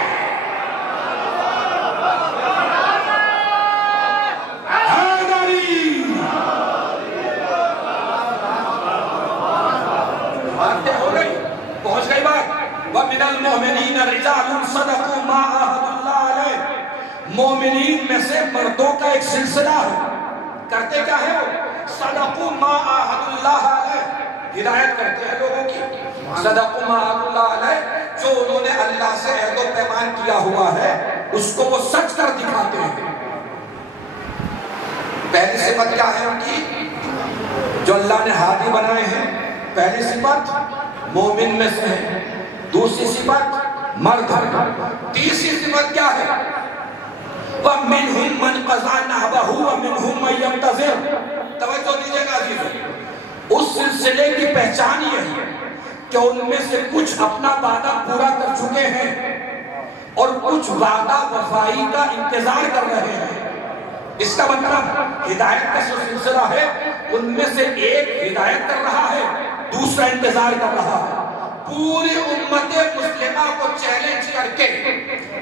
باتیں ہو گئی، پہنچ گئی بات۔ وَمِنَ الْمُؤْمِنِينَ رِجَالٌ صَدَقُوا مَا عَاهَدُوا اللَّهَ عَلَيْهِ۔ مومنین میں سے مردوں کا ایک سلسلہ ہے، کرتے کیا ہے وہ؟ صدقوا ما عاهدوا اللَّهَ عَلَيْهِ، ہدایت کرتے ہیں لوگوں کی۔ صدقوا ما عاهدوا اللَّهَ عَلَيْهِ، جو انہوں نے اللہ سے عہد و پیمان کیا ہوا ہے اس کو وہ سچ کر دکھاتے ہیں۔ پہلی صفت کیا ہے ان کی؟ جو اللہ نے ہادی بنائے ہیں، پہلی صفت مومن میں سے ہے، دوسری صفت مرد ہے، تیسری صفت کیا ہے؟ وَمِنْهُمْ مَنْ قَضَى نَحْبَهُ وَمِنْهُمْ مَنْ يَنْتَظِرُ۔ توجہ دیجئے گا عزیزو، اس سلسلے کی پہچان یہ ہے کہ ان میں سے کچھ اپنا وعدہ پورا کر چکے ہیں اور کچھ وعدہ وفائی کا انتظار کر رہے ہیں۔ اس کا مطلب ہدایت کا جو سلسلہ ہے ان میں سے ایک ہدایت کر رہا ہے، دوسرا انتظار کر رہا ہے۔ پوری امت مسلمہ کو چیلنج کر کے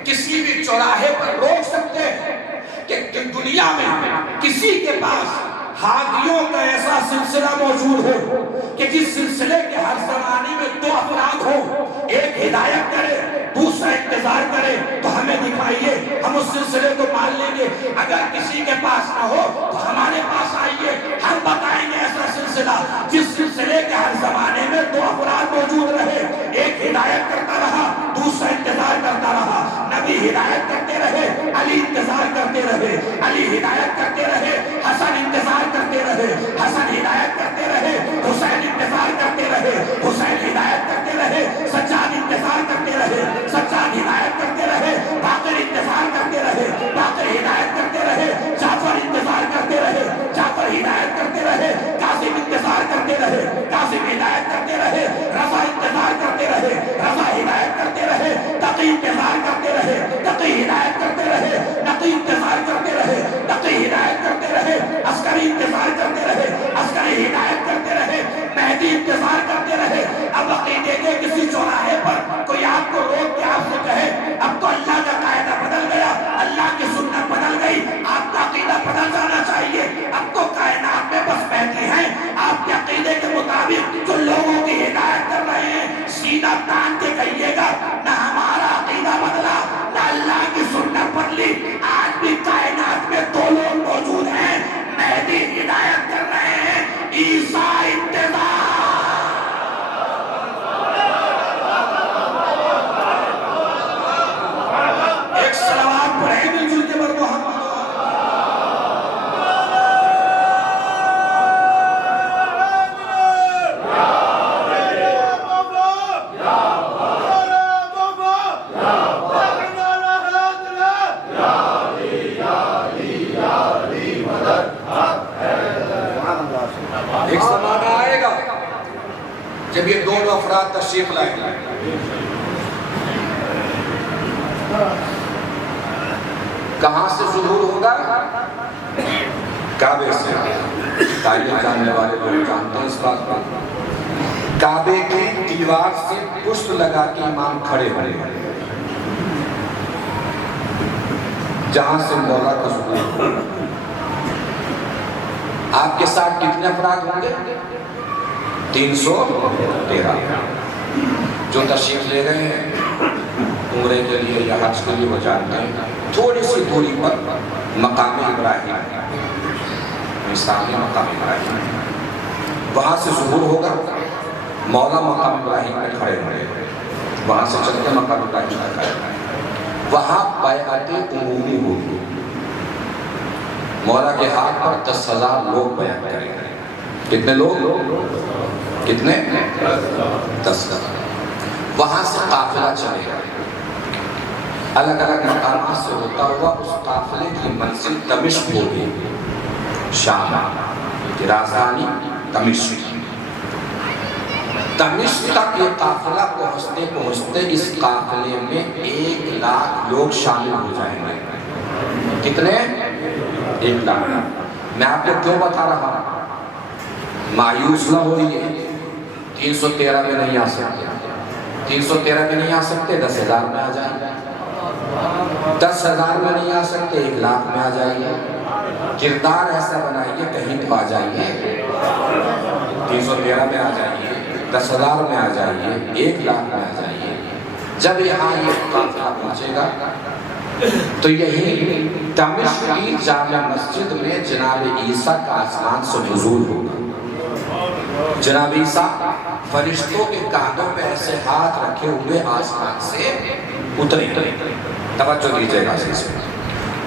کسی بھی چوراہے پر روک سکتے ہیں کہ دنیا میں کسی کے پاس ہادیوں کا ایسا سلسلہ موجود ہو کہ جس سلسلے کے ہر زمانے میں دو افراد ہوں، ایک ہدایت کرے دوسرا انتظار کرے، تو ہمیں دکھائیے، ہم اس سلسلے کو مان لیں گے۔ اگر کسی کے پاس نہ ہو تو ہمارے پاس آئیے، ہم بتائیں گے ایسا سلسلہ جس سلسلے کے ہر زمانے میں دو افراد موجود رہے، ایک ہدایت کرتا رہا دوسرا انتظار کرتا رہا۔ نبی ہدایت کرتے رہے، علی انتظار کرتے رہے، علی ہدایت کرتے رہے، حسن انتظار کرتے رہے، حسن ہدایت کرتے رہے، حسین انتظار کرتے رہے، حسین ہدایت کرتے رہے، سجاد انتظار کرتے رہے، سجاد ہدایت کرتے رہے، باقر انتظار کرتے رہے، باقر ہدایت کرتے رہے، جعفر انتظار کرتے رہے، جعفر ہدایت کرتے رہے، قاسم انتظار کرتے رہے، قاسم ہدایت کرتے رہے، رضا انتظار کرتے رہے، رضا ہدایت کرتے رہے، تقی انتظار کرتے رہے، تقی ہدایت کرتے رہے، نقی انتظار کرتے رہے، نقی ہدایت کرتے رہے، عسکری انتظار کرتے رہے، عسکری ہدایت کرتے رہے، مہدی انتظار کرتے رہے۔ اب عقیدے کے کسی چوراہے پر کوئی آپ کو روک کے آپ سے کہے اب تو اللہ کا قاعدہ بدل گیا، اللہ کی سنت بدل گئی، آپ کا عقیدہ بدل جانا چاہیے، اب تو کائنات میں بس مہدی ہیں، آپ کے عقیدے کے مطابق جو لوگوں کی ہدایت کر رہے ہیں، سینہ تان کے کہیے گا نہ ہمارا عقیدہ بدلا نہ اللہ کی سنت بدلی۔ آج بھی کائنات میں دو لوگ موجود ہیں، مہدی ہدایت کر رہے ہیں، عیسیٰ انتظار۔ ایک صلوات پڑھیں مل جل کے بردو ہم ایک زمانہ آئے گا جب یہ دونوں افراد تشریف لائیں گے۔ کہاں سے ظہور ہوگا؟ کعبے سے۔ تاریخ جاننے والے لوگ جانتے ہیں اس بات کو۔ کعبے کی دیوار سے پشت لگا کے امام کھڑے ہوئے، جہاں سے مولا کا ظہور ہوگا۔ آپ آپ کے ساتھ کتنے افراد ہوں گے؟ 313 جو تشریف لے رہے ہیں عمرے کے لیے یا حج کے لیے وہ جانتے ہیں تھوڑی سی دوری پر مقام ابراہیم سامنے مقام ابراہیم وہاں سے ظہور ہوگا مولا مقام ابراہیم میں کھڑے ہوئے وہاں سے چل کے مقام ابراہیم میں کھڑے ہوئے وہاں بیعت عمومی ہوگی مولا کے ہاتھ پر 10,000 لوگ بیعت کریں گے کتنے لوگ؟ کتنے؟ 10,000 وہاں سے قافلہ چلے گا الگ الگ مقامات سے ہوتا ہوا اس قافلے کی منزل دمشق ہوگی شام کی راجدھانی دمشق تک یہ قافلہ پہنچتے پہنچتے اس قافلے میں 1,00,000 لوگ شامل ہو جائیں گے کتنے؟ 1,00,000 میں آپ کو کیوں بتا رہا ہوں مایوس نہ ہوئیے 313 میں نہیں آ سکتے 313 میں نہیں آ سکتے 10,000 میں آ جائیں 10,000 میں نہیں آ سکتے 1,00,000 میں آ جائیے کردار ایسا بنائیے کہیں تو آ جائیے 313 میں آ جائیے 10,000 میں آ جائیے 1,00,000 میں آ جائیے جب یہاں یہ قافلہ پہنچے گا تو یہی دمشق کی جامع مسجد میں جناب عیسیٰ کا آسمان سے نزول ہوگا جناب عیسیٰ فرشتوں کے کاندھوں پہ ایسے ہاتھ رکھے ہوئے آسمان سے اترے توجہ دیجیے گا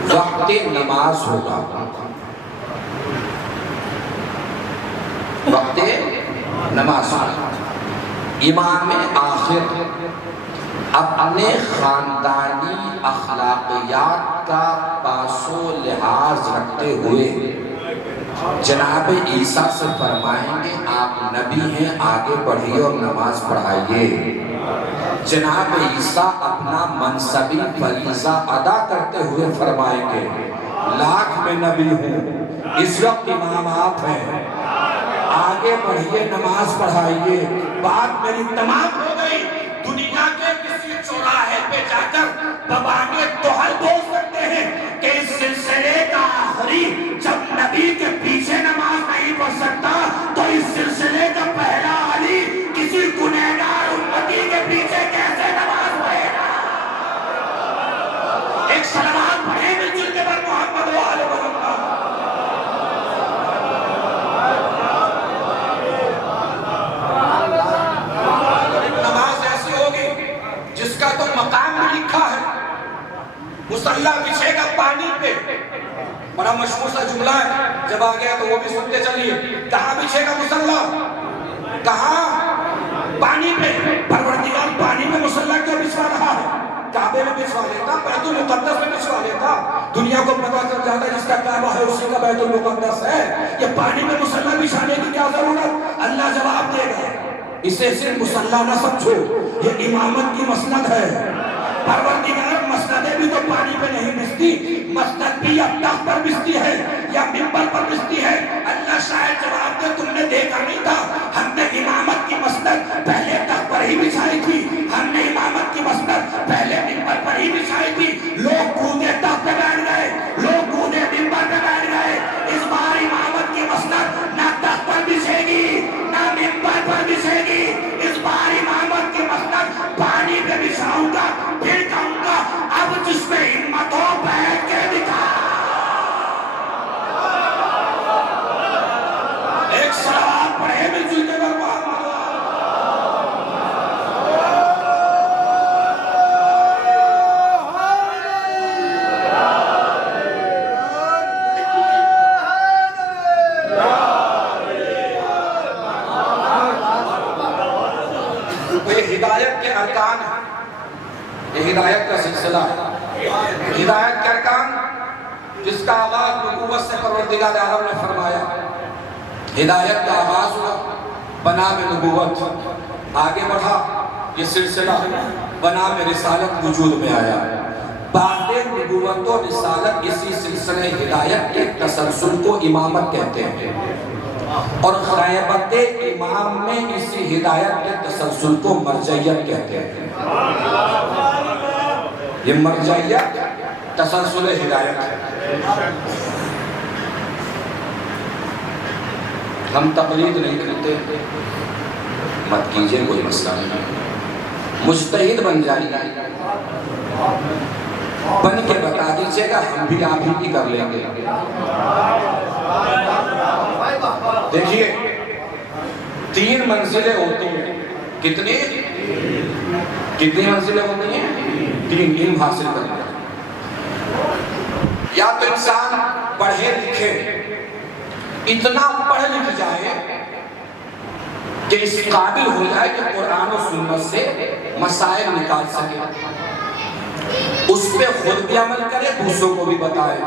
وقت نماز ہوگا وقت نماز ہوگا امام آخر اپنے خاندانی اخلاقیات کا پاس و لحاظ رکھتے ہوئے جناب عیسیٰ سے فرمائیں گے آپ نبی ہیں آگے بڑھیے اور نماز پڑھائیے جناب عیسیٰ اپنا منصبی فریضہ ادا کرتے ہوئے فرمائیں گے لاکھ میں نبی ہوں اس وقت امام آپ ہیں آگے بڑھیے نماز پڑھائیے بات میری تمام ہو گئی دنیا کے کسی چوراہے پہ جا کر ببانے توحل بول سکتے ہیں کہ اس سلسلے کا آخری جب نبی کے پیچھے نماز نہیں پڑھ سکتا تو اس سلسلے کا پہلا علی کسی گنہگار امتی کے پیچھے کیسے نماز پڑھے گا ایک سلوات پڑھے مل جل کے بر محمد و آل محمد نماز ایسی ہوگی جس کا تو مقام میں لکھا ہے مصلی بچھے گا پانی پہ بڑا مشہور سا جملہ ہے جب آ گیا تو وہ بھی سنتے چلیے کہاں بچھے گا مصلی کہاں پانی پہ پروردگار پانی میں مصلی کیوں بچھوا رہا ہے کعبے میں بچھوا لیتا بیت المقدس میں بچھوا لیتا دنیا کو پتا چل جاتا ہے جس کا کعبہ ہے اسی کا بیت المقدس ہے یہ پانی میں مصلی بچھانے کی کیا ضرورت اللہ جواب دے گا اسے صرف مصلی نہ سمجھو یہ امامت کی مسند ہے پروردگار مسندیں بھی تو پانی پہ نہیں بچتی مسند بھی یا تخت پر بچتی ہے یا منبر پر بچتی ہے اللہ شاید جواب دے تم نے دیکھا نہیں تھا ہم نے امامت کی مسند پہلے تخت پر ہی بچھائی تھی ہم نے امامت کی مسند پہلے منبر پر ہی بچھائی تھی لوگ کودے تخت پہ بیٹھ گئے لوگ کودے منبر پہ بیٹھ گئے اس بار امامت کی مسند نہ تخت پر بچھے گی نہ منبر پر بچھے گی اس بار امامت کی مسند پانی پہ بچھاؤں گا پھر کہوں گا اب جس میں ہمت ہو بیٹھ کے دکھا ایک سلوات پڑھے مل جل کے بر محمد ہدایت کے ارکان یہ ہدایت کا سلسلہ ہے ہدایت کے ارکان جس کا آغاز نبوت سے پروردگار عالم نے فرمایا ہدایت کا آغاز ہوا بنام نبوت آگے بڑھا یہ سلسلہ بنام رسالت وجود میں آیا بعد نبوت و رسالت اسی سلسلے ہدایت کے تسلسل کو امامت کہتے ہیں اور غیبت امام میں اسی ہدایت کے تسلسل کو مرجعیت کہتے ہیں یہ مرجعیت تسلسل ہدایت ہے ہم تقلید نہیں کرتے، مت کیجئے، کوئی مسئلہ نہیں، مجتہد بن جائیے، بن کے بتا دیجئے گا، ہم بھی آپ ہی کی کر لیں گے۔ دیکھیے 3 منزلیں ہوتی ہیں، کتنی منزلیں ہوتی ہیں؟ 3 علم حاصل کرنا، یا تو انسان پڑھے لکھے، اتنا پڑھ لکھ جائے کہ اس قابل ہو جائے کہ قرآن و سنت سے مسائل نکال سکے، اس پہ خود بھی عمل کرے، دوسروں کو بھی بتائے،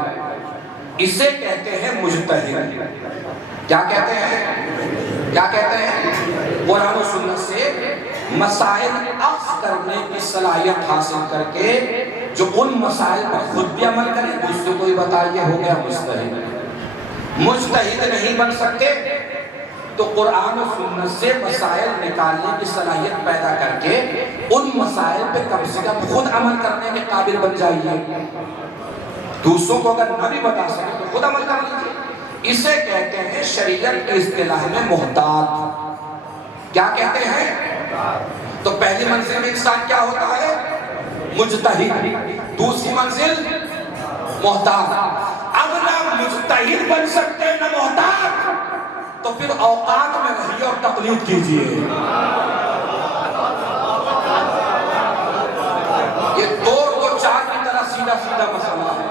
اسے کہتے ہیں مجتہد۔ کیا کہتے ہیں؟ قرآن و سنت سے مسائل اخذ کرنے کی صلاحیت حاصل کر کے جو ان مسائل پر خود بھی عمل کرے، دوسروں کو بھی بتائے، ہو گیا مجتہد۔ مجتہد نہیں بن سکتے تو قرآن و سنت سے مسائل نکالنے کی صلاحیت پیدا کر کے ان مسائل پہ کم سے کم خود عمل کرنے کے قابل بن جائیے، دوسروں کو اگر نہ بھی بتا سکے تو خود عمل کر لیجیے۔ اسے کہتے ہیں شریعت کی اصطلاح میں محتاط۔ کیا کہتے ہیں؟ تو پہلی منزل میں انسان کیا ہوتا ہے؟ مجتہد، دوسری منزل محتاط۔ اب نہ مجتہد بن سکتے نہ محتاط، تو پھر اوقات میں رہیے اور تقلید کیجئے۔ یہ 2 4 کی طرح سیدھا مسئلہ ہے،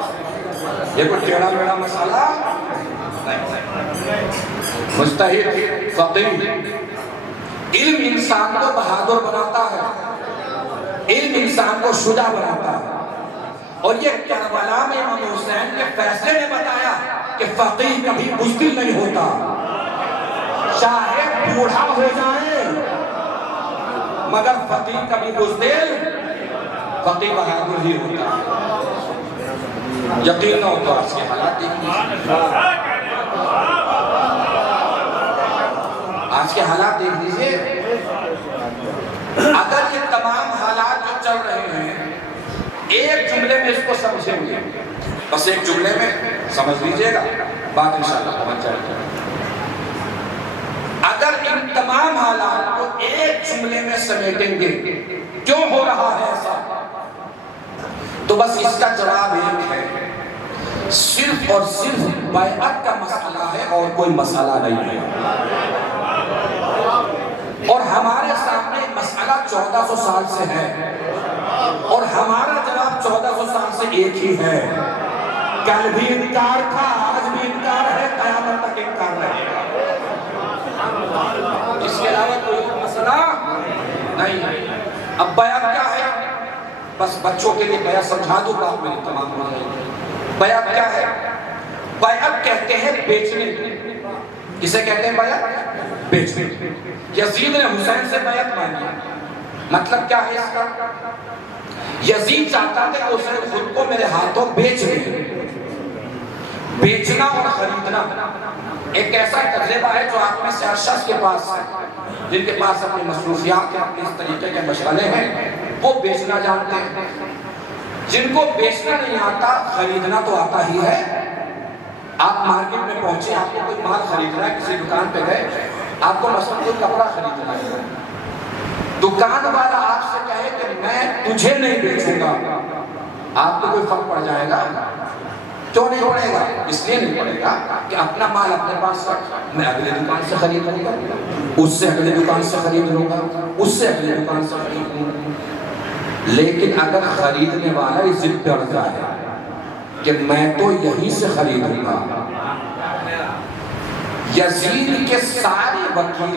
یہ کوئی ٹیڑھا میڑھا مسئلہ نہیں۔ مجتہد، فقیہ، علم انسان کو بہادر بناتا ہے، علم انسان کو شجاع بناتا ہے، اور یہ کربلا میں امام حسین کے فیصلے نے بتایا کہ فقیہ کبھی بزدل نہیں ہوتا، چاہے بوڑھا ہو جائے مگر فقیہ کبھی بزدل، فقیہ بہادر ہی ہوتا ہے۔ یقین نہ ہو تو آج کے حالات دیکھ لیجیے، آج کے حالات دیکھ لیجیے۔ اگر یہ تمام حالات جو چل رہے ہیں ایک جملے میں اس کو سمجھیں گے، بس ایک جملے میں سمجھ لیجئے گا، بات انشاءاللہ پہنچ جائے گی۔ اگر ان تمام حالات کو ایک جملے میں سمیٹیں گے کیوں ہو رہا ہے ایسا، تو بس اس کا جواب ایک ہے، صرف اور صرف بیعت کا مسئلہ ہے اور کوئی مسئلہ نہیں ہے۔ اور ہمارے سامنے مسئلہ 1400 سال سے ہے، اور ہمارا جواب 1400 سال سے ایک ہی ہے۔ کل بھی انکار تھا، آج بھی انکار ہے، قیامت تک انکار رہے گا۔ اس کے علاوہ کوئی مسئلہ نہیں ہے۔ اب بیعت کیا ہے؟ بس بچوں کے لیے بیعت سمجھا دوں، بات میں تمام ہو جائے گی۔ بیعت کیا ہے؟ بیعت کہتے ہیں بیچنے، کسے کہتے ہیں بیعت؟ بیچنے۔ یزید نے حسین سے بیعت مانگی، مطلب کیا ہے اس کا؟ یزید چاہتا تھا کہ حسین خود کو میرے ہاتھوں بیچ لے۔ بیچنا اور خریدنا ایک ایسا تجربہ ہے جو آپ میں سے ہر شخص کے پاس ہے، جن کے پاس اپنی مصروفیات ہیں، اپنے اس طریقے کے مشغلے ہیں، وہ بیچنا جانتے ہیں۔ جن کو بیچنا نہیں آتا، خریدنا تو آتا ہی ہے۔ آپ مارکیٹ میں پہنچے، آپ کو کوئی مال خریدنا ہے، کسی دکان پہ گئے، آپ کو مثلا کوئی کپڑا خریدنا ہے، دکان والا آپ سے کہے کہ میں تجھے نہیں بیچوں گا، آپ کو کوئی فرق پڑ جائے گا؟ کیوں نہیں پڑے گا؟ اس لیے نہیں پڑے گا کہ اپنا مال اپنے پاس رکھ، میں اگلے دکان سے خرید لوں گا، اس سے اگلے دکان سے خرید لوں گا، اس سے اگلے دکان سے خرید لوں گا۔ لیکن اگر خریدنے والا اس ضد پہ اڑ جائے کہ میں تو یہیں سے خریدوں گا، یزید کے سارے وکیل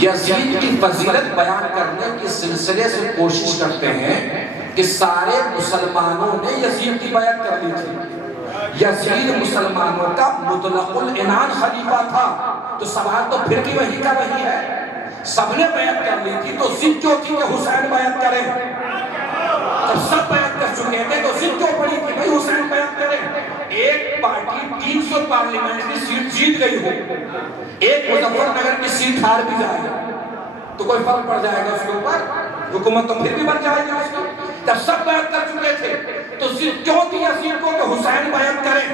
یزید کی فضیلت بیان کرنے کے سلسلے سے کوشش کرتے ہیں کہ سارے مسلمانوں نے یزید کی بیعت کر لی تھی، یزید مسلمانوں کا مطلق العنان خلیفہ تھا، تو سوال تو پھر بھی وہی کا وہی ہے۔ سب نے بیعت کر لی تھی تو ضد کیوں تھی کہ حسین بیعت کریں؟ جب سب بیعت کر چکے تھے تو ضد کیوں پڑی کہ بھائی حسین بیعت کریں؟ ایک پارٹی 300 پارلیمنٹ کی سیٹ جیت گئی ہو، ایک مظفر نگر کی سیٹ ہار بھی جائے تو کوئی فرق پڑ جائے گا اس کے اوپر؟ حکومت تو پھر بھی بن جائے گی اس کی۔ جب سب بیعت کر چکے تھے تو ضد کیوں تھی یزید کو کہ حسین بیعت کریں،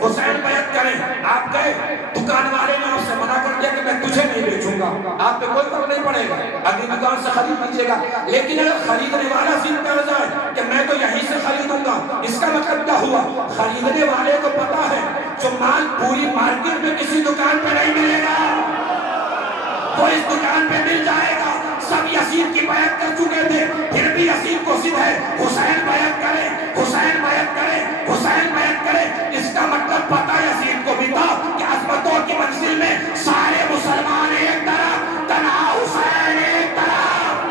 حسین بیعت کریں؟ آپ آپ گئے, دکان والے نے آپ سے منع کر دیا کہ میں تجھے نہیں بیچوں گا, آپ پہ کوئی فرق نہیں پڑے گا, اگلی دکان سے خرید لیجیے گا. لیکن اگر خریدنے والا ضد کر جائے کہ میں تو یہیں سے خریدوں گا, اس کا مطلب کیا ہوا؟ خریدنے والے کو پتا ہے جو مال پوری مارکیٹ میں کسی دکان پہ نہیں ملے گا وہ اس دکان پہ مل جائے گا. سب یزید کی بیعت کر چکے تھے, پھر بھی یزید کو ضد ہے حسین بیعت کرے, حسین بیعت کرے, حسین بیعت کرے. اس کا مطلب پتا یزید کو بھی تھا کہ عظمتوں کی منزل میں سارے مسلمان ایک طرف, تنہا حسین ایک طرف.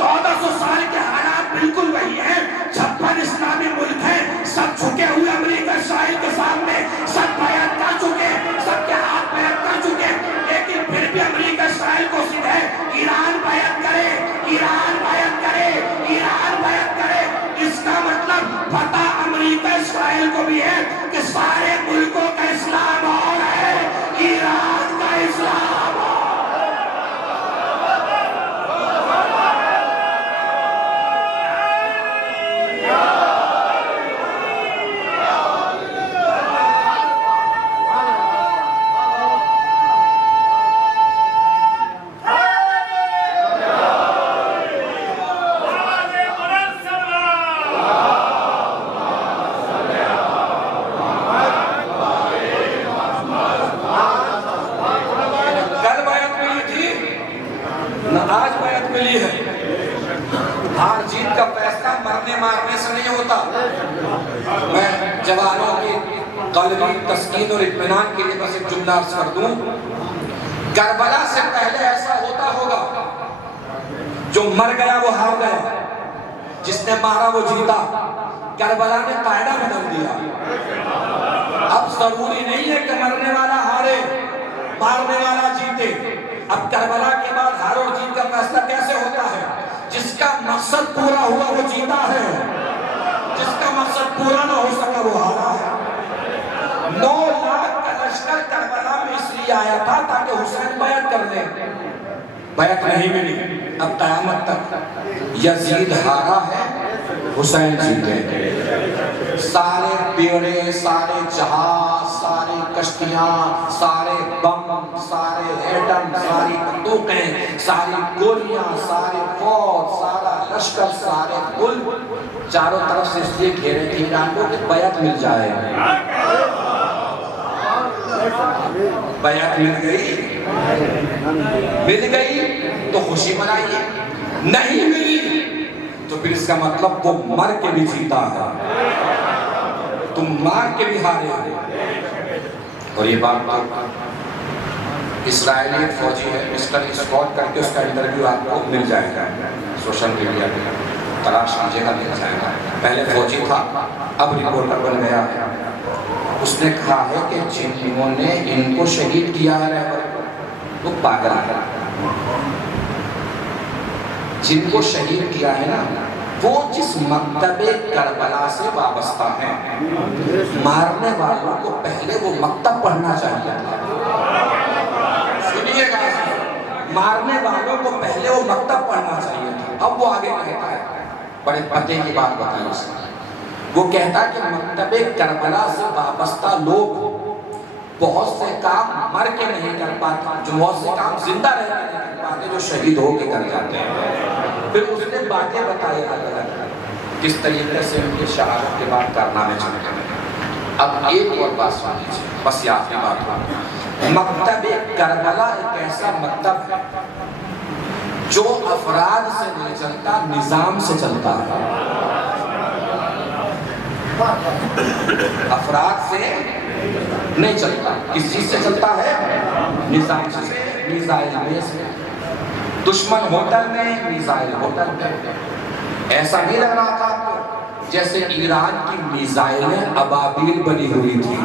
1400 سال کے حالات بالکل وہی ہیں. 56 اسلامی ملک ہیں, سب جھکے ہوئے امریکہ اسرائیل کے سامنے, سب بیعت کر چکے, سب کے ہاتھ بیعت کر چکے, لیکن پھر بھی امریکہ اسرائیل کو ضد ہے ایران بیعت کرے, ایران بیعت کرے, ایران بیعت کرے. اس کا مطلب پتہ امریکہ اسرائیل کو بھی ہے کہ سارے ملکوں کا اسلام اور ہے, ایران کا اسلام اور. ہار جیت کا فیصلہ مرنے مارنے سے نہیں ہوتا. میں جوانوں کی قلبی تسکین اور اطمینان کے لیے بس ایک جملہ عرض کر دوں, کربلا سے پہلے ایسا ہوتا ہوگا جو مر گیا وہ ہار گیا, جس نے مارا وہ جیتا. کربلا نے قاعدہ بدل دیا. اب ضروری نہیں ہے کہ مرنے والا ہارے, مارنے والا جیتے. اب کربلا کے بعد ہار اور جیت کا فیصلہ کیسے ہوتا ہے؟ جس کا مقصد پورا ہوا وہ جیتا ہے, جس کا مقصد پورا نہ ہو سکا وہ ہارا ہے. 9 لاکھ کا لشکر کربلا میں اس لیے آیا تھا تاکہ حسین بیعت کر لیں, بیعت نہیں ملی. اب قیامت تک یزید ہارا ہے, حسین جیتے. سارے بیڑے, سارے جہاز, سارے کشتیاں, سارے بم, سارے ایٹم, ساری بندوقیں, ساری گولیاں, سارے فوج, سارا لشکر, سارے پل چاروں طرف سے اس لیے گھیرے تھے ایران کو کہ بیعت مل جائے. بیعت مل گئی تو خوشی منائیے, نہیں ملی تو پھر اس کا مطلب وہ مر کے بھی جیتا ہے, تم مار کے بھی ہارے ہو. اور یہ بات اسرائیلی فوجی ہے, مسٹر اسکاٹ کر کے اس کا انٹرویو آپ کو مل جائے گا سوشل میڈیا پہ, تلاش کیجیے گا, مل جائے گا. پہلے فوجی تھا, اب رپورٹر بن گیا. اس نے کہا ہے کہ جنہوں نے ان کو شہید کیا ہے وہ پاگل ہے. جن کو شہید کیا ہے نا وہ جس مکتب کربلا سے وابستہ ہیں, مارنے والوں کو پہلے وہ مکتب پڑھنا چاہیے تھا. سنیے گا, مارنے والوں کو پہلے وہ مکتب پڑھنا چاہیے تھا. اب وہ آگے کہتا ہے, بڑے پتے کی بات بتائی اس نے. وہ کہتا ہے کہ مکتب کربلا سے وابستہ لوگ بہت سے کام مر کے نہیں کر پاتے, جو بہت سے کام زندہ رہ کے نہیں کر پاتے, جو شہید ہو کے کر جاتے ہیں. پھر اس نے باتیں بتائی الگ کس طریقے سے ان کی شہادت کے بعد کارنامے چلتے ہیں. اب ایک اور بات سن لیجیے, بس یہ آخری بات ہو. مکتب کربلا ایک ایسا مکتب ہے جو افراد سے نہیں چلتا, نظام سے چلتا ہے. افراد سے نہیں چلتا, کس چیز سے چلتا ہے؟ نظام سے. میزائل بیس میں, دشمن ہوٹل میں, میزائل ہوٹل میں. ایسا نہیں لگ رہا تھا جیسے ایران کی میزائلیں ابابیل بنی ہوئی تھی,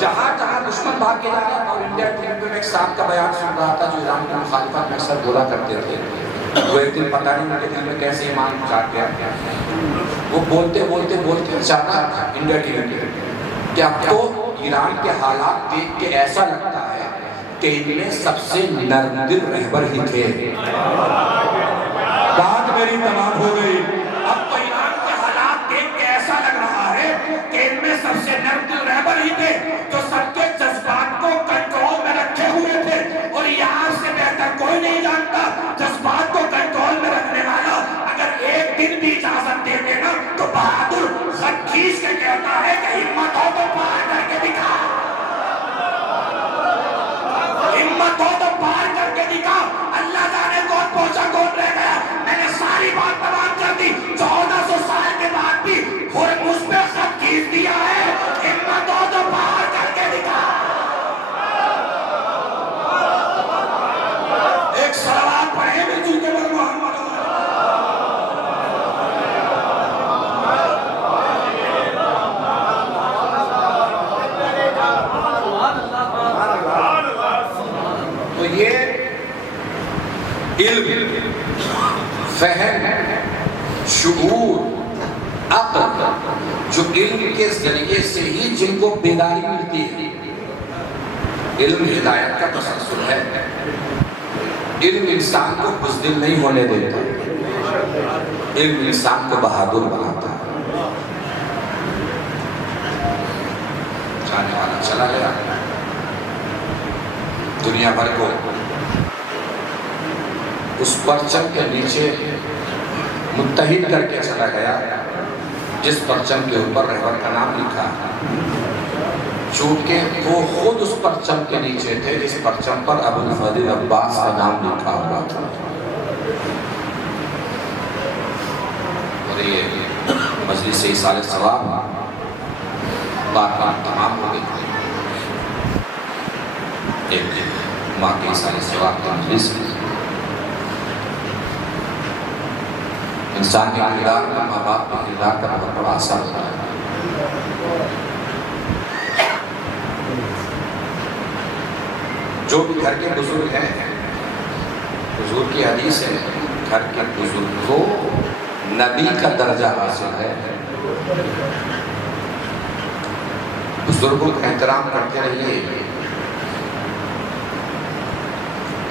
جہاں جہاں دشمن بھاگ کے جا رہا تھا. اور انڈیا ٹیم میں ایک صاحب کا بیان سن رہا تھا جو ایران کی مخالفت میں اکثر بولا کرتے تھے. وہ ایک دن پتہ نہیں ان کے دل میں کیسے ایمان چاٹ گیا, وہ بولتے بولتے بولتے اچانک انڈیا ٹیم میں کہ اب تو ایران کے حالات دیکھ کے ایسا لگتا ہے کہ ان میں سب سے نرم دل رہبر ہی تھے. بات میری تمام ہو گئی. اب تو ایران کے حالات دیکھ کے ایسا لگ رہا ہے کہ ان میں سب سے نرم دل رہبر ہی تھے, جو علم، فہم، شعور، عقل، جو علم کے ذریعے سے ہی جن کو بیداری ملتی ہے۔ علم ہدایت کا تسلسل ہے۔ علم انسان کو بزدل نہیں ہونے دیتا، علم انسان کو بہادر بناتا ہے۔ جانے والا چلا گیا، دنیا بھر کو اس پرچم کے نیچے متحد کر کے چلا گیا جس پرچم کے اوپر رہبر کا نام لکھا ہے، چونکہ وہ خود اس پرچم کے نیچے تھے جس پرچم پر ابو الفضل عباس کا نام لکھا ہوا تھا۔ اور یہ مجلس ایصال ثواب بات تمام ہو گئی۔ ایک ماں کے ایصال ثواب کی مجلس انسان کے کردار پر، ماں باپ کے کردار کا بہت بڑا اثر ہوتا ہے۔ جو بھی گھر کے بزرگ ہیں، حضور کی حدیث ہے، گھر کے بزرگ کو نبی کا درجہ حاصل ہے۔ بزرگوں کا احترام کرتے رہیے۔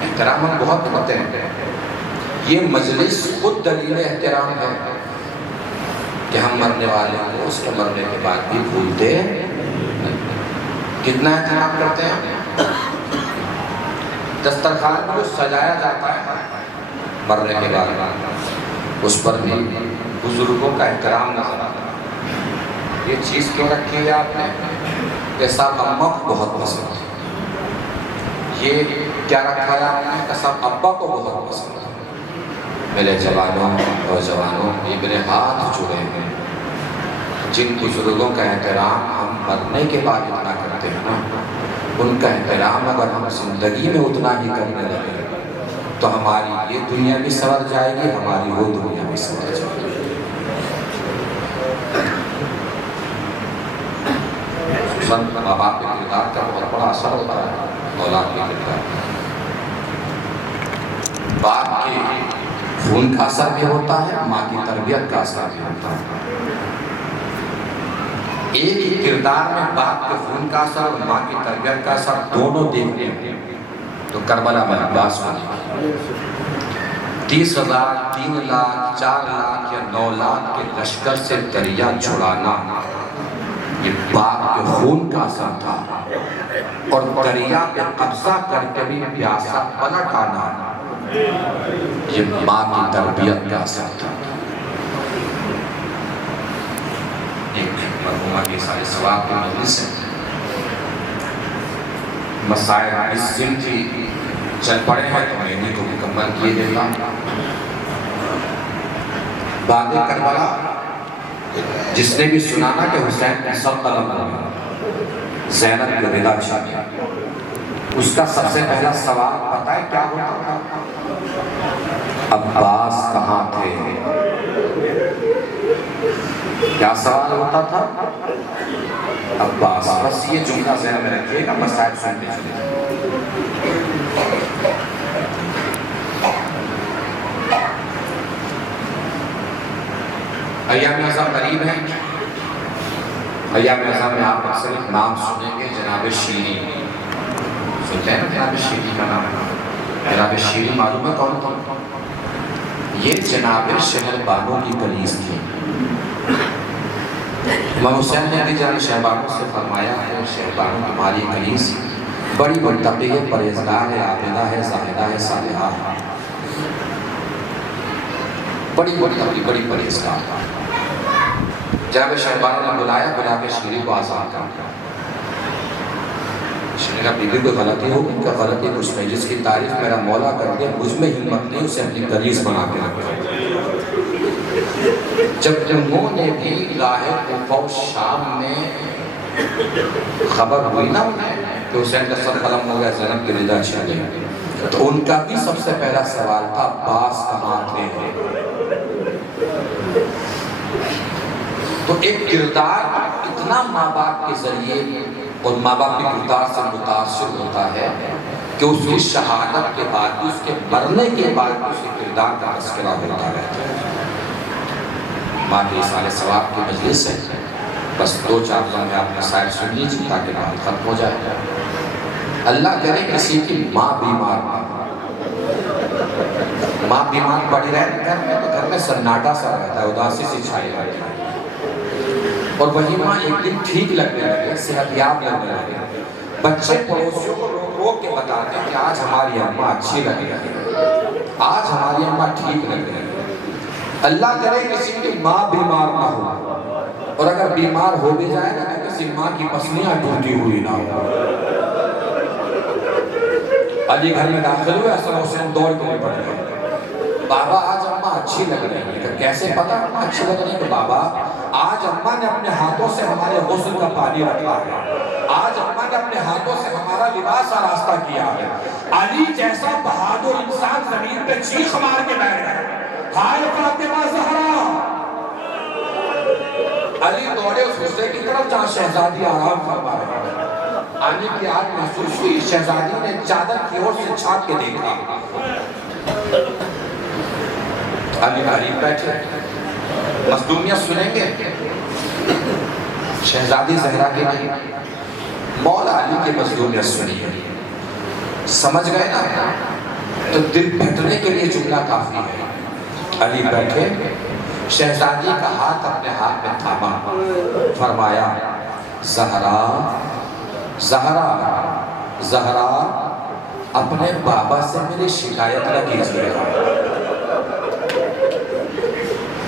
احترام ہم بہت کرتے ہیں، یہ مجلس خود دلیل احترام ہے کہ ہم مرنے والے کو اس کے مرنے کے بعد بھی بھولتے نہیں۔ کتنا احترام کرتے ہیں؟ دسترخوان کو سجایا جاتا ہے مرنے کے بعد، اس پر بھی بزرگوں کا احترام نظر آتا ہے۔ یہ چیز کیوں رکھی ہے آپ نے؟ ایسا اماں کو بہت پسند ہے۔ یہ کیا رکھا ہے آپ نے؟ ایسا ابا کو بہت پسند ہے۔ میرے جوانوں اور جوانوں، یہ میرے ہاتھ جڑے ہیں، جن بزرگوں کا احترام ہم مرنے کے بعد اتنا کرتے ہیں نا، ان کا احترام اگر ہم زندگی میں اتنا ہی کرنے لگے تو ہماری یہ دنیا بھی سنور جائے گی، ہماری وہ دنیا بھی سنور جائے گی۔ خصوصاً ماں باپ کے کردار کا بہت بڑا اثر ہوتا ہے اولاد کے کردار۔ باپ کے خون کا اثر بھی ہوتا ہے، ماں کی تربیت کا اثر بھی ہوتا ہے۔ ایک ہی کردار میں باپ کے خون کا اثر اور ماں کی تربیت کا اثر دونوں دیکھنے ہیں تو کربلا میں عباس ہوئی 30,000، 3 لاکھ، 4 لاکھ یا 9 لاکھ کے لشکر سے دریا چھڑانا، یہ باپ کے خون کا اثر تھا، اور دریا پہ قبضہ کر کے بھی پیاسا پلٹ آنا، یہ ماں کی تربیت کا اثر تھا۔ ایک مرحومہ کی ایصال ثواب کی مجلس ہے، مسائل اس دن کی چل پڑے ہیں تو میں انہیں کو مکمل کیے دیتا ہوں۔ بعد کربلا جس نے بھی سنانا کہ حسین کی سب قلم ہوئی، زینب کو رضا چاہیے، اس کا سب سے پہلا سوال پتہ ہے کیا ہوتا تھا؟ عباس کہاں تھے؟ کیا سوال ہوتا تھا؟ عباس۔ بس یہ جملہ ذہن میں رکھیے گا، مسائل سنتے چلے۔ ایام اعظم قریب ہیں۔ ایام اعظم میں آپ اکثر ایک نام سنیں گے، جناب شیری۔ سنتے ہیں نا جناب شیری کا نام؟ جناب شیری معلوم ہے کون تھا؟ یہ جناب شہر بانو کی کلیس تھی۔ امام حسین نے بھی جناب شہر بانو سے فرمایا ہے، شہر بانو ہماری کلیس بڑی متقی ہے، پرہیزگار ہے، عابدہ ہے، زاہدہ ہے، صالحہ ہے، بڑی متقی، بڑی پرہیزگار۔ جناب شہر بانو نے بلا کے شیری کو آزاد کر دیا۔ شیری کا بیوی کوئی غلطی ہو، ان کا غلطی کچھ نہیں، جس کی تعریف میرا مولا کر دیا، مجھ میں ہمت نہیں اسے اپنی کلیس بنا کے رکھا۔ جب انہوں نے بھی راہ کوفہ شام میں خبر ہوئی نا کہ حسین کا سر قلم ہو گیا، زینب کی رضا چاہیے، تو ان کا بھی سب سے پہلا سوال تھا عباس کہاں تھے؟ تو ایک کردار اتنا ماں باپ کے ذریعے اور ماں باپ کے کردار سے متاثر ہوتا ہے کہ اس کی شہادت کے بعد بھی، اس کے مرنے کے بعد بھی اس کے کردار کا تذکرہ ہوتا رہتا ہے۔ ماں کے اصال ثواب کی مجلس ہے، بس 2-4 لمحے آپ مسائل سن لیجیے تاکہ بات ختم ہو جائے۔ اللہ کرے کسی کی ماں بیمار پڑی رہے گھر میں، تو گھر میں سناٹا سا رہتا ہے، اداسی سی چھائی رہتی ہے، اور وہی ماں ایک دن ٹھیک لگنے لگے، صحت یاب لگنے لگے، بچے پڑوسیوں کو روک روک کے بتاتے ہیں کہ آج ہماری اماں اچھی لگ رہی ہے، آج ہماری اماں ٹھیک لگ رہی ہے۔ اللہ کرے کسی کی ماں بیمار نہ ہو، اور اگر بیمار ہو بھی جائے گا تو کسی ماں کی پسلیاں ٹوٹی ہوئی نہ ہو۔ علی گھر میں داخل ہوئے، حسن حسین دوڑ کے پڑ گئے، بابا آج اماں اچھی لگ رہی ہے۔ کیسے پتا اماں اچھی لگ رہی ہے؟ کہ بابا آج اماں نے اپنے ہاتھوں سے ہمارے غسل کا پانی رکھا ہے، آج اماں نے اپنے ہاتھوں سے ہمارا لباس آراستہ کیا ہے۔ علی جیسا بہادر انسان زمین پہ چیخ مار کے بیٹھ گئے، ہائے فاطمہ زہرا! علی دوڑے اس حصے کی طرف جہاں شہزادی آرام فرما رہے ہیں۔ علی کی آنکھ محسوس ہوئی، شہزادی نے چادر کی اور سے چھانٹ کے دیکھا۔ علی غریب بیٹھے، مظلومیت سنیں گے؟ شہزادی زہرا کے نہیں، مولا علی کی مظلومیت سنی ہے۔ سمجھ گئے نا؟ تو دل پھٹنے کے لیے جملہ کافی ہے۔ علی بیٹھے، شہزادی کا ہاتھ اپنے ہاتھ میں تھاما، فرمایا زہرا زہرا زہرا، اپنے بابا سے میری شکایت نہ کیجیے گا۔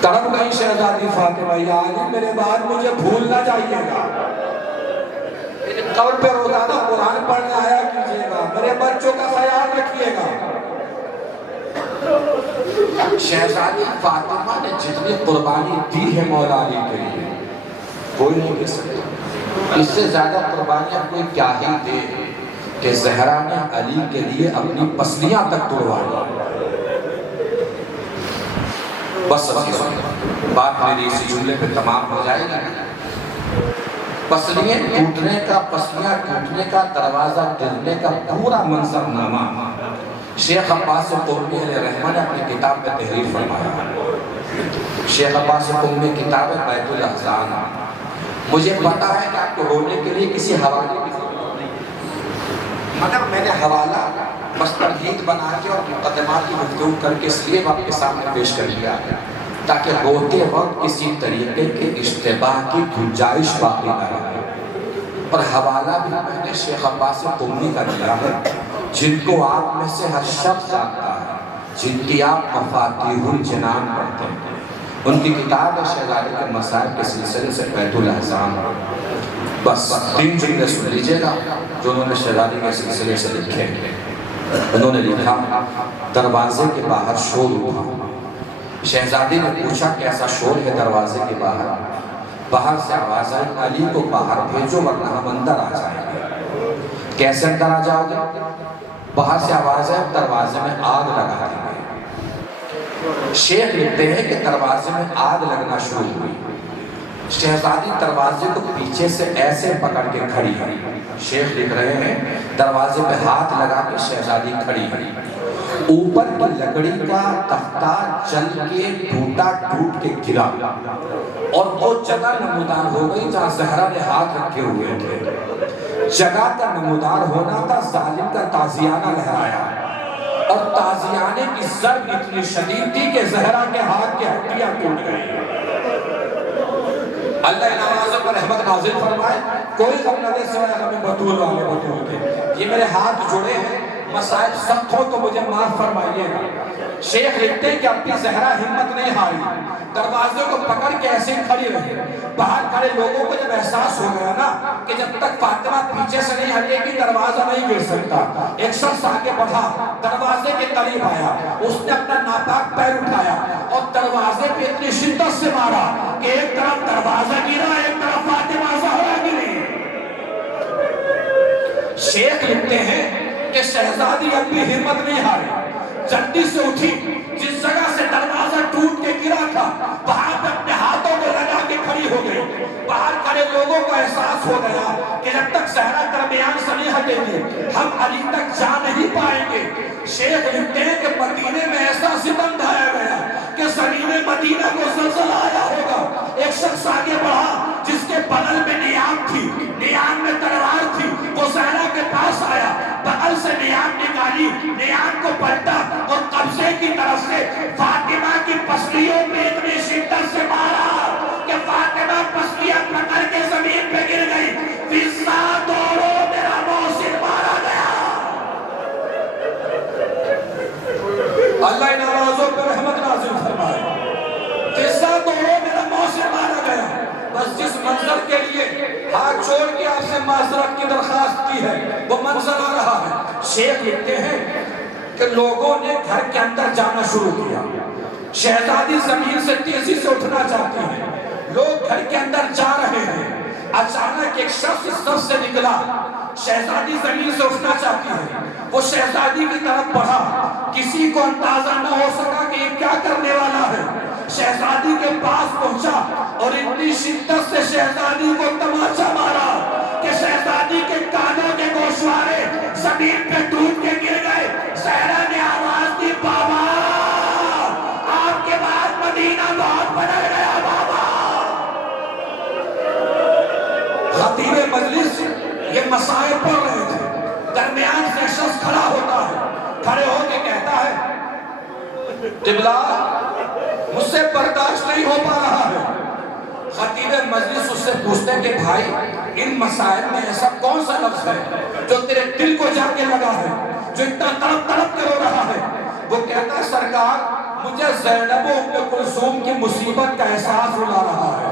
تڑپ گئی شہزادی فاطمہ، یا علی میرے بعد مجھے بھول نہ جائیے گا، قبر پہ روزانہ قرآن پڑھنے آیا کیجیے گا، میرے بچوں کا خیال رکھیے گا۔ شہزادی فاطمہ نے جتنی قربانی دی ہے مولا علی کے لیے کوئی نہیں دے سکتا، اس سے زیادہ قربانیاں کوئی کیا ہی دے کہ زہرا نے علی کے لیے اپنی پسلیاں تک توڑوا لی۔ بس بات میری اسی جملے پہ تمام ہو جائے گی۔ پسلیاں ٹوٹنے کا دروازہ گرنے کا پورا منظر نامہ شیخ عباس قمی علیہ رحمہ نے اپنی کتاب میں تحریر فرمایا۔ شیخ عباس قمی کتاب ہے بیت الاحزان۔ مجھے پتا ہے کہ آپ کو رونے کے لیے کسی حوالے کی ضرورت نہیں، مگر میں نے حوالہ بس تمہید بنا کے اور مقدمات کی گفتگو کر کے اس لیے آپ کے سامنے پیش کر دیا تاکہ روتے وقت کسی طریقے کے اشتباہ کی گنجائش باقی نہ رہے۔ اور حوالہ بھی میں نے شیخ عباس قمی کا دیا ہے، جن کو آپ میں سے ہر شخص جانتا ہے، جن کی آپ مفاتیح الجنان پڑھتے ہیں۔ ان کی کتاب ہے شہزادی کے مسائل کے سلسلے سے بیت الاحزان۔ بس 3 جملے سن لیجئے گا جو انہوں نے شہزادی کے سلسلے سے لکھے۔ انہوں نے لکھا، دروازے کے باہر شور اٹھا۔ شہزادی نے پوچھا کیسا شور ہے دروازے کے باہر؟ باہر سے آواز آئی، علی کو باہر بھیجو ورنہ ہم اندر آ جائیں گے۔ کیسے اندر آ جاؤ گے؟ باہر سے آواز آئی، دروازے میں آگ لگا دی گئی۔ شیخ لکھتے ہیں کہ دروازے میں آگ لگنا شروع ہوئی۔ شہزادی دروازے کو پیچھے سے ایسے پکڑ کے کھڑی ہے۔ شیخ لکھ رہے ہیں دروازے پہ ہاتھ لگا کے شہزادی کھڑی ہے۔ اوپر کی لکڑی کا تختہ چل کے ٹوٹ کے گرا اور وہ جگہ نمودار ہو گئی جہاں زہرا نے ہاتھ رکھے ہوئے تھے۔ جگہ کا نمودار ہونا تھا، ظالم کا تازیانہ لہرایا اور تازیانے کی ضرب اتنی شدید تھی کہ زہرا کے ہاتھ کی ہڈیاں ٹوٹ گئی۔ اللہ ان آوازوں پر رحمت نازل فرمائے، کوئی غم نہ دے سوائے غم بطول والے بطول کے۔ یہ میرے ہاتھ جڑے ہیں، مسائل سخت ہو تو مجھے معاف فرمائیے گا۔ شیخ لکھتے ہیں کہ اپنی زہرا ہمت نہیں ہاری، دروازے کو پکڑ کے ایسے کھڑی رہی۔ باہر کھڑے لوگوں کو جب احساس ہو گیا نا کہ جب تک فاطمہ پیچھے سے نہیں ہٹے گی دروازہ نہیں گر سکتا، ایک شخص آگے بڑھا، دروازے کے قریب آیا، اس نے اپنا ناپاک پیر اٹھایا اور دروازے پہ اتنی شدت سے مارا کہ ایک طرف دروازہ گرا، ایک طرف فاطمہ زہرا گری۔ شیخ لکھتے ہیں کہ شہزادی اب بھی ہمت نہیں ہاری، جلدی سے اٹھی، جس جگہ سے دروازہ ٹوٹ کے گرا تھا وہاں پہ اپنے ہاتھوں کو لگا کے کھڑی ہو گئی۔ باہر کھڑے لوگوں کو احساس ہو گیا کہ جب تک زہرا درمیان سے نہیں کٹے گی، ہم علی تک جا نہیں پائیں گے۔ شیخ لکھتے ہیں کہ مدینے میں ایسا ستم ڈھایا گیا کہ زمین مدینہ کو زلزلہ آیا ہوگا۔ ایک شخص آگے بڑھا جس کے بغل میں نیام تھی، نیام میں تلوار تھی، وہ زہرا کے پاس آیا، بغل سے نیام نکالی، نیام کو پلٹا اور قبضے کی طرف سے فاطمہ کی پسلیوں میں اتنی شدت سے مارا کہ فاطمہ پسلیاں پکڑ کے زمین پہ گر گئی۔ فضا دوڑو میرا محسن مارا گیا۔ اللہ ان آوازوں پر رحمت نازل فرمائے۔ فضا دوڑو میرا محسن مارا گیا۔ بس جس منظر کے لیے ہاتھ چھوڑ کے آپ سے معذرت کی درخواست کی ہے وہ منظر آ رہا ہے۔ شیخ لکھتے ہیں کہ لوگوں نے گھر کے اندر جانا شروع کیا، شہزادی زمین سے تیزی سے اٹھنا چاہتی ہیں، لوگ گھر کے اندر جا رہے ہیں۔ اچانک ایک شخص اس طرف سے نکلا، شہزادی زمین سے اٹھنا چاہتی ہے، وہ شہزادی کی طرف بڑھا، کسی کو اندازہ نہ ہو سکا کہ یہ کیا کرنے والا ہے۔ شہزادی کے پاس پہنچا اور اتنی شدت سے شہزادی کو تماچا مارا کہ شہزادی کے کانوں کے گوشوارے زمین پہ ٹوٹ کے گر گئے۔ زہرا نے آواز دی، بابا آپ کے بعد مدینہ بہت بدل گیا بابا۔ خطیب مجلس یہ مسائل پڑھ رہے تھے، درمیان سے شخص کھڑا ہوتا ہے، کھڑے ہو کے کہتا ہے قبلہ مجھ سے برداشت نہیں ہو پا رہا ہے۔ خطیب مجلس اس سے پوچھتے ہیں کہ بھائی ان مسائل میں ایسا کون سا لفظ ہے جو تیرے دل کو جا کے لگا ہے، جو اتنا تڑپ تڑپ کے رو رہا ہے؟ وہ کہتا ہے سرکار مجھے زینب و ام کلثوم کی مصیبت کا احساس رلا رہا ہے۔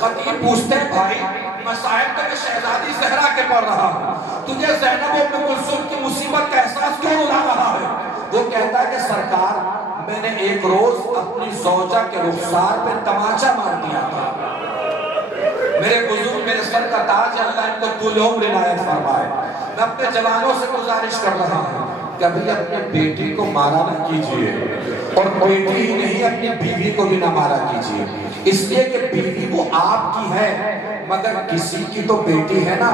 خطیب پوچھتے ہیں بھائی مسائل تو میں شہزادی زہرا کے پڑھ رہا ہوں، تجھے زینب و ام کلثوم کی مصیبت کا احساس کیوں رلا رہا ہے؟ وہ کہتا ہے کہ سرکار میں نے ایک روز اپنی زوجہ کے رخسار پہ تماچا مار دیا تھا۔ میرے بزرگ میرے سر کا تاج، اللہ ان کو طول عمر عنایت فرمائے۔ میں اپنے جوانوں سے گزارش کر رہا ہوں کبھی اپنے بیٹی کو مارا نہ کیجئے، اور بیٹی ہی نہیں اپنی بیوی کو بھی نہ مارا کیجئے، اس لیے کہ بیوی وہ آپ کی ہے مگر کسی کی تو بیٹی ہے نا۔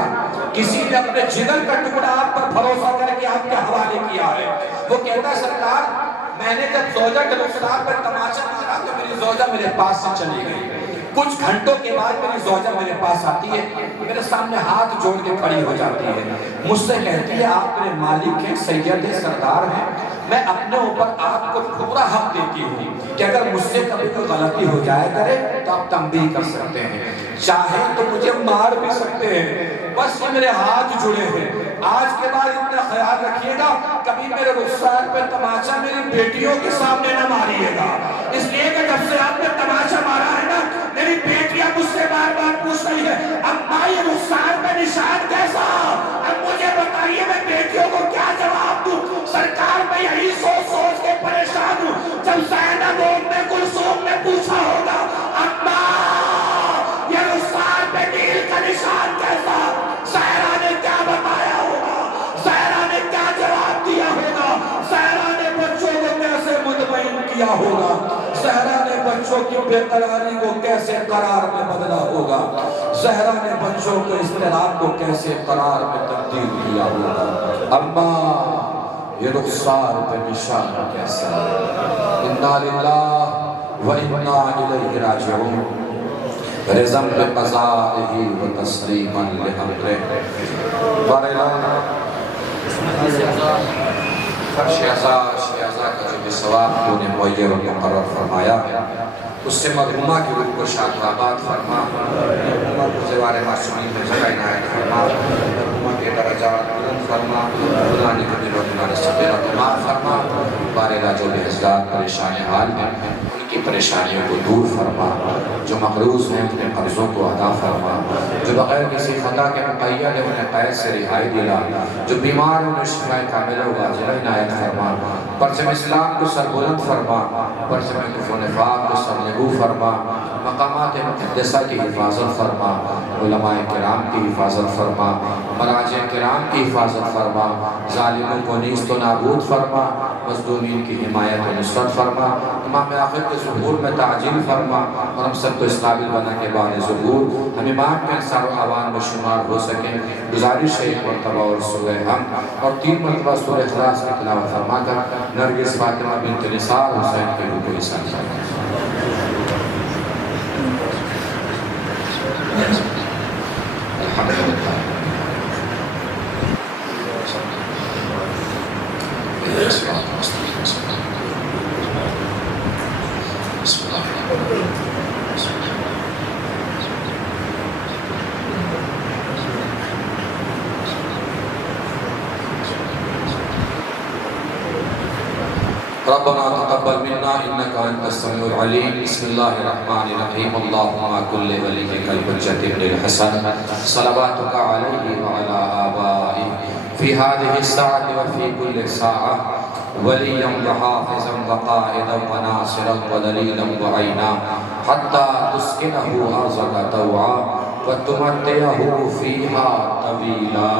کسی نے اپنے جگر کا ٹکڑا آپ پر بھروسہ کر کے آپ کے حوالے کیا ہے۔ وہ کہتا ہے سرکار میں نے جب زوجہ کے رخسار پر تماچا مارا تو میری زوجہ میرے پاس سے چلی گئی۔ کچھ گھنٹوں کے بعد میری زوجہ میرے پاس آتی ہے، میرے سامنے ہاتھ جوڑ کے کھڑی ہو جاتی ہے، مجھ سے کہتی ہے آپ میرے مالک ہیں، سید سردار ہیں، میں اپنے اوپر آپ کو پورا حق دیتی ہوں کہ اگر مجھ سے کبھی کوئی غلطی ہو جائے کرے تو آپ تنبیہ کر سکتے ہیں، چاہیں تو مجھے مار بھی سکتے ہیں، بس یہ میرے ہاتھ جڑے ہیں۔ آج کے بعد اتنا خیال رکھیے گا کبھی میرے رخسار پہ تماچا میری بیٹیوں کے سامنے نہ ماریے گا، اس لیے کہ جب سے آپ نے تماچا مارا ہے نا میری بیٹیاں مجھ سے بار بار پوچھ رہی ہے اماں یہ رخسار پہ نشان کیسا، اب مجھے بتائیے میں بیٹیوں کو کیا جواب دوں؟ سرکار میں یہی سوچ سوچ کے پریشان ہوں، جب زینب و ام کلثوم نے پوچھا ہوگا اماں یہ رخسار پہ نیل کا نشان کیسا، زہرا نے کیا بتایا ہوگا، زہرا نے کیا جواب دیا ہوگا، زہرا نے بچوں کو کیسے مطمئن کیا ہوگا، زہرا نے بچوں کی بے قراری کو کیسے قرار میں بدلا ہوگا، زہرا نے بچوں کے اضطراب کو کیسے قرار میں تبدیل کیا ہوگا۔ اماں یہ رخسار پہ نشان کیسا، انا للہ و انا الیہ راجعون، رزم بقضائہ و تسلیما لامرہ۔ بارہا شہزاد کا جو بھی ثواب تو نے معیر و مقرر فرمایا اس سے مرحومہ کی روح کو شاد و آباد فرما، مرحومہ کو زوار معصومین میں جگہ عنایت فرما، مرحومہ کے درجات بلند فرما، خدا نے قدر و دلال سبیرہ تمام فرما۔ بارہا جو بھی حضرات پریشان حال ہیں ان کی پریشانیوں کو دور فرما، جو مقروض ہیں اپنے قرضوں کو ادا فرما، جو بغیر کسی خطا کے مقید ہے انہیں قید سے رہائی دلا، جو بیمار انہیں شفا کاملہ و واجبہ عنایت فرما، پرچم اسلام کو سربلند فرما، پرچم کفر و نفاق کو سرنگو فرما، مقامات مقدسہ کی حفاظت فرما، علماء کرام کی حفاظت فرما، مراجع کرام کی حفاظت فرما، ظالموں کو نیست و نابود فرما، مظلومین کی حمایت و نصرت فرما، امام آخر کے ظہور میں تعجیل فرما، اور ہم سب کو اس قابل بنا کے بعد ظہور ہم امام کے انصار و عوان میں شمار ہو سکیں۔ گزارش ہے ایک مرتبہ اور سورہ حمد اور 3 مرتبہ سورہ اخلاص کی تلاوت فرما کر نرگس فاطمہ بنت نثار حسین کے روح کو حسن فرما۔ الحمدللہ بسم اللہ ربنا تقبل منا انك انت السميع العليم بسم الله الرحمن الرحيم اللهم كل وليك الحجة ابن الحسن صلواتك عليه وعلى آبائه في هذه الساعة وفي كل ساعة وليا وحافظا وقائدا وناصرا ودليلا وعينا حتى تسكنه أرضك طوعا وتمتعه فيها طويلا